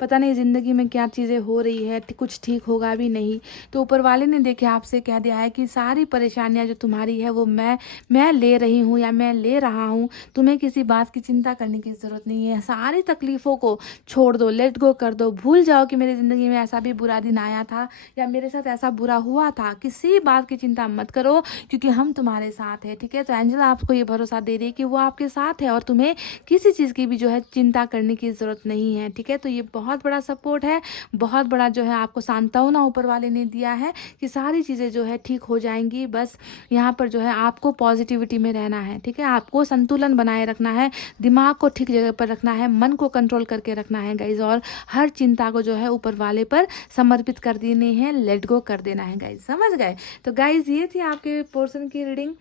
पता नहीं ज़िंदगी में क्या चीज़ें हो रही है, कुछ ठीक होगा भी नहीं, तो ऊपर वाले ने देखे आपसे कह दिया है कि सारी परेशानियां जो तुम्हारी है वो मैं ले रही हूँ या मैं ले रहा हूँ। तुम्हें किसी बात की चिंता करने की ज़रूरत नहीं है, सारी तकलीफ़ों को छोड़ दो, लेट गो कर दो, भूल जाओ कि मेरी ज़िंदगी में ऐसा भी बुरा दिन आया था या मेरे साथ ऐसा बुरा हुआ था। किसी बात की चिंता मत करो, क्योंकि हम तुम्हारे साथ हैं, ठीक है। तो एंजल आपको ये भरोसा दे रही है कि वो आपके साथ है और तुम्हें किसी चीज़ की भी जो है चिंता करने की ज़रूरत नहीं है, ठीक है। तो ये बहुत बड़ा सपोर्ट है, बहुत बड़ा जो है आपको सांत्वना ऊपर वाले ने दिया है कि सारी चीज़ें जो है ठीक हो जाएंगी। बस यहाँ पर जो है आपको पॉजिटिविटी में रहना है, ठीक है। आपको संतुलन बनाए रखना है, दिमाग को ठीक जगह पर रखना है, मन को कंट्रोल करके रखना है गाइज, और हर चिंता को जो है ऊपर वाले पर समर्पित कर देने हैं, लेट गो कर देना है गाइज, समझ गए। तो गाइज ये थी आपके पोर्शन की रीडिंग।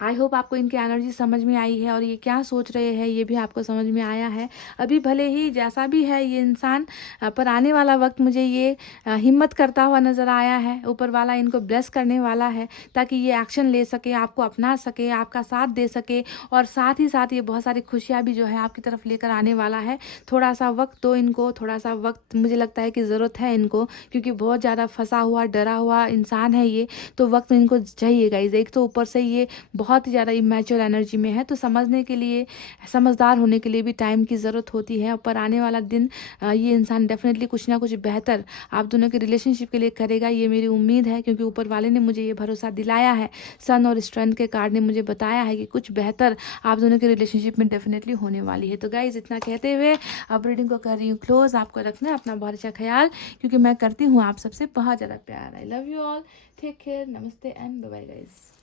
आई होप आपको इनकी एनर्जी समझ में आई है और ये क्या सोच रहे हैं ये भी आपको समझ में आया है। अभी भले ही जैसा भी है ये इंसान, पर आने वाला वक्त मुझे ये हिम्मत करता हुआ नज़र आया है। ऊपर वाला इनको ब्लेस करने वाला है ताकि ये एक्शन ले सके, आपको अपना सके, आपका साथ दे सके, और साथ ही साथ ये बहुत सारी खुशियाँ भी जो है आपकी तरफ लेकर आने वाला है। थोड़ा सा वक्त दो इनको, थोड़ा सा वक्त मुझे लगता है कि ज़रूरत है इनको, क्योंकि बहुत ज़्यादा फंसा हुआ डरा हुआ इंसान है ये, तो वक्त इनको चाहिए गाइज। एक तो ऊपर से ये बहुत ही ज़्यादा इमेच्योर एनर्जी में है, तो समझने के लिए, समझदार होने के लिए भी टाइम की ज़रूरत होती है। पर आने वाला दिन ये इंसान डेफिनेटली कुछ ना कुछ बेहतर आप दोनों के रिलेशनशिप के लिए करेगा, ये मेरी उम्मीद है, क्योंकि ऊपर वाले ने मुझे ये भरोसा दिलाया है। सन और स्ट्रेंथ के कार्ड ने मुझे बताया है कि कुछ बेहतर आप दोनों के रिलेशनशिप में डेफिनेटली होने वाली है। तो गाइज इतना कहते हुए अब रीडिंग को कर रही हूँ क्लोज। आपको रखना है अपना बहुत अच्छा ख्याल, क्योंकि मैं करती हूँ आप सबसे बहुत ज़्यादा प्यार। I love you all, take care, नमस्ते एंड बाय बाय गाइज।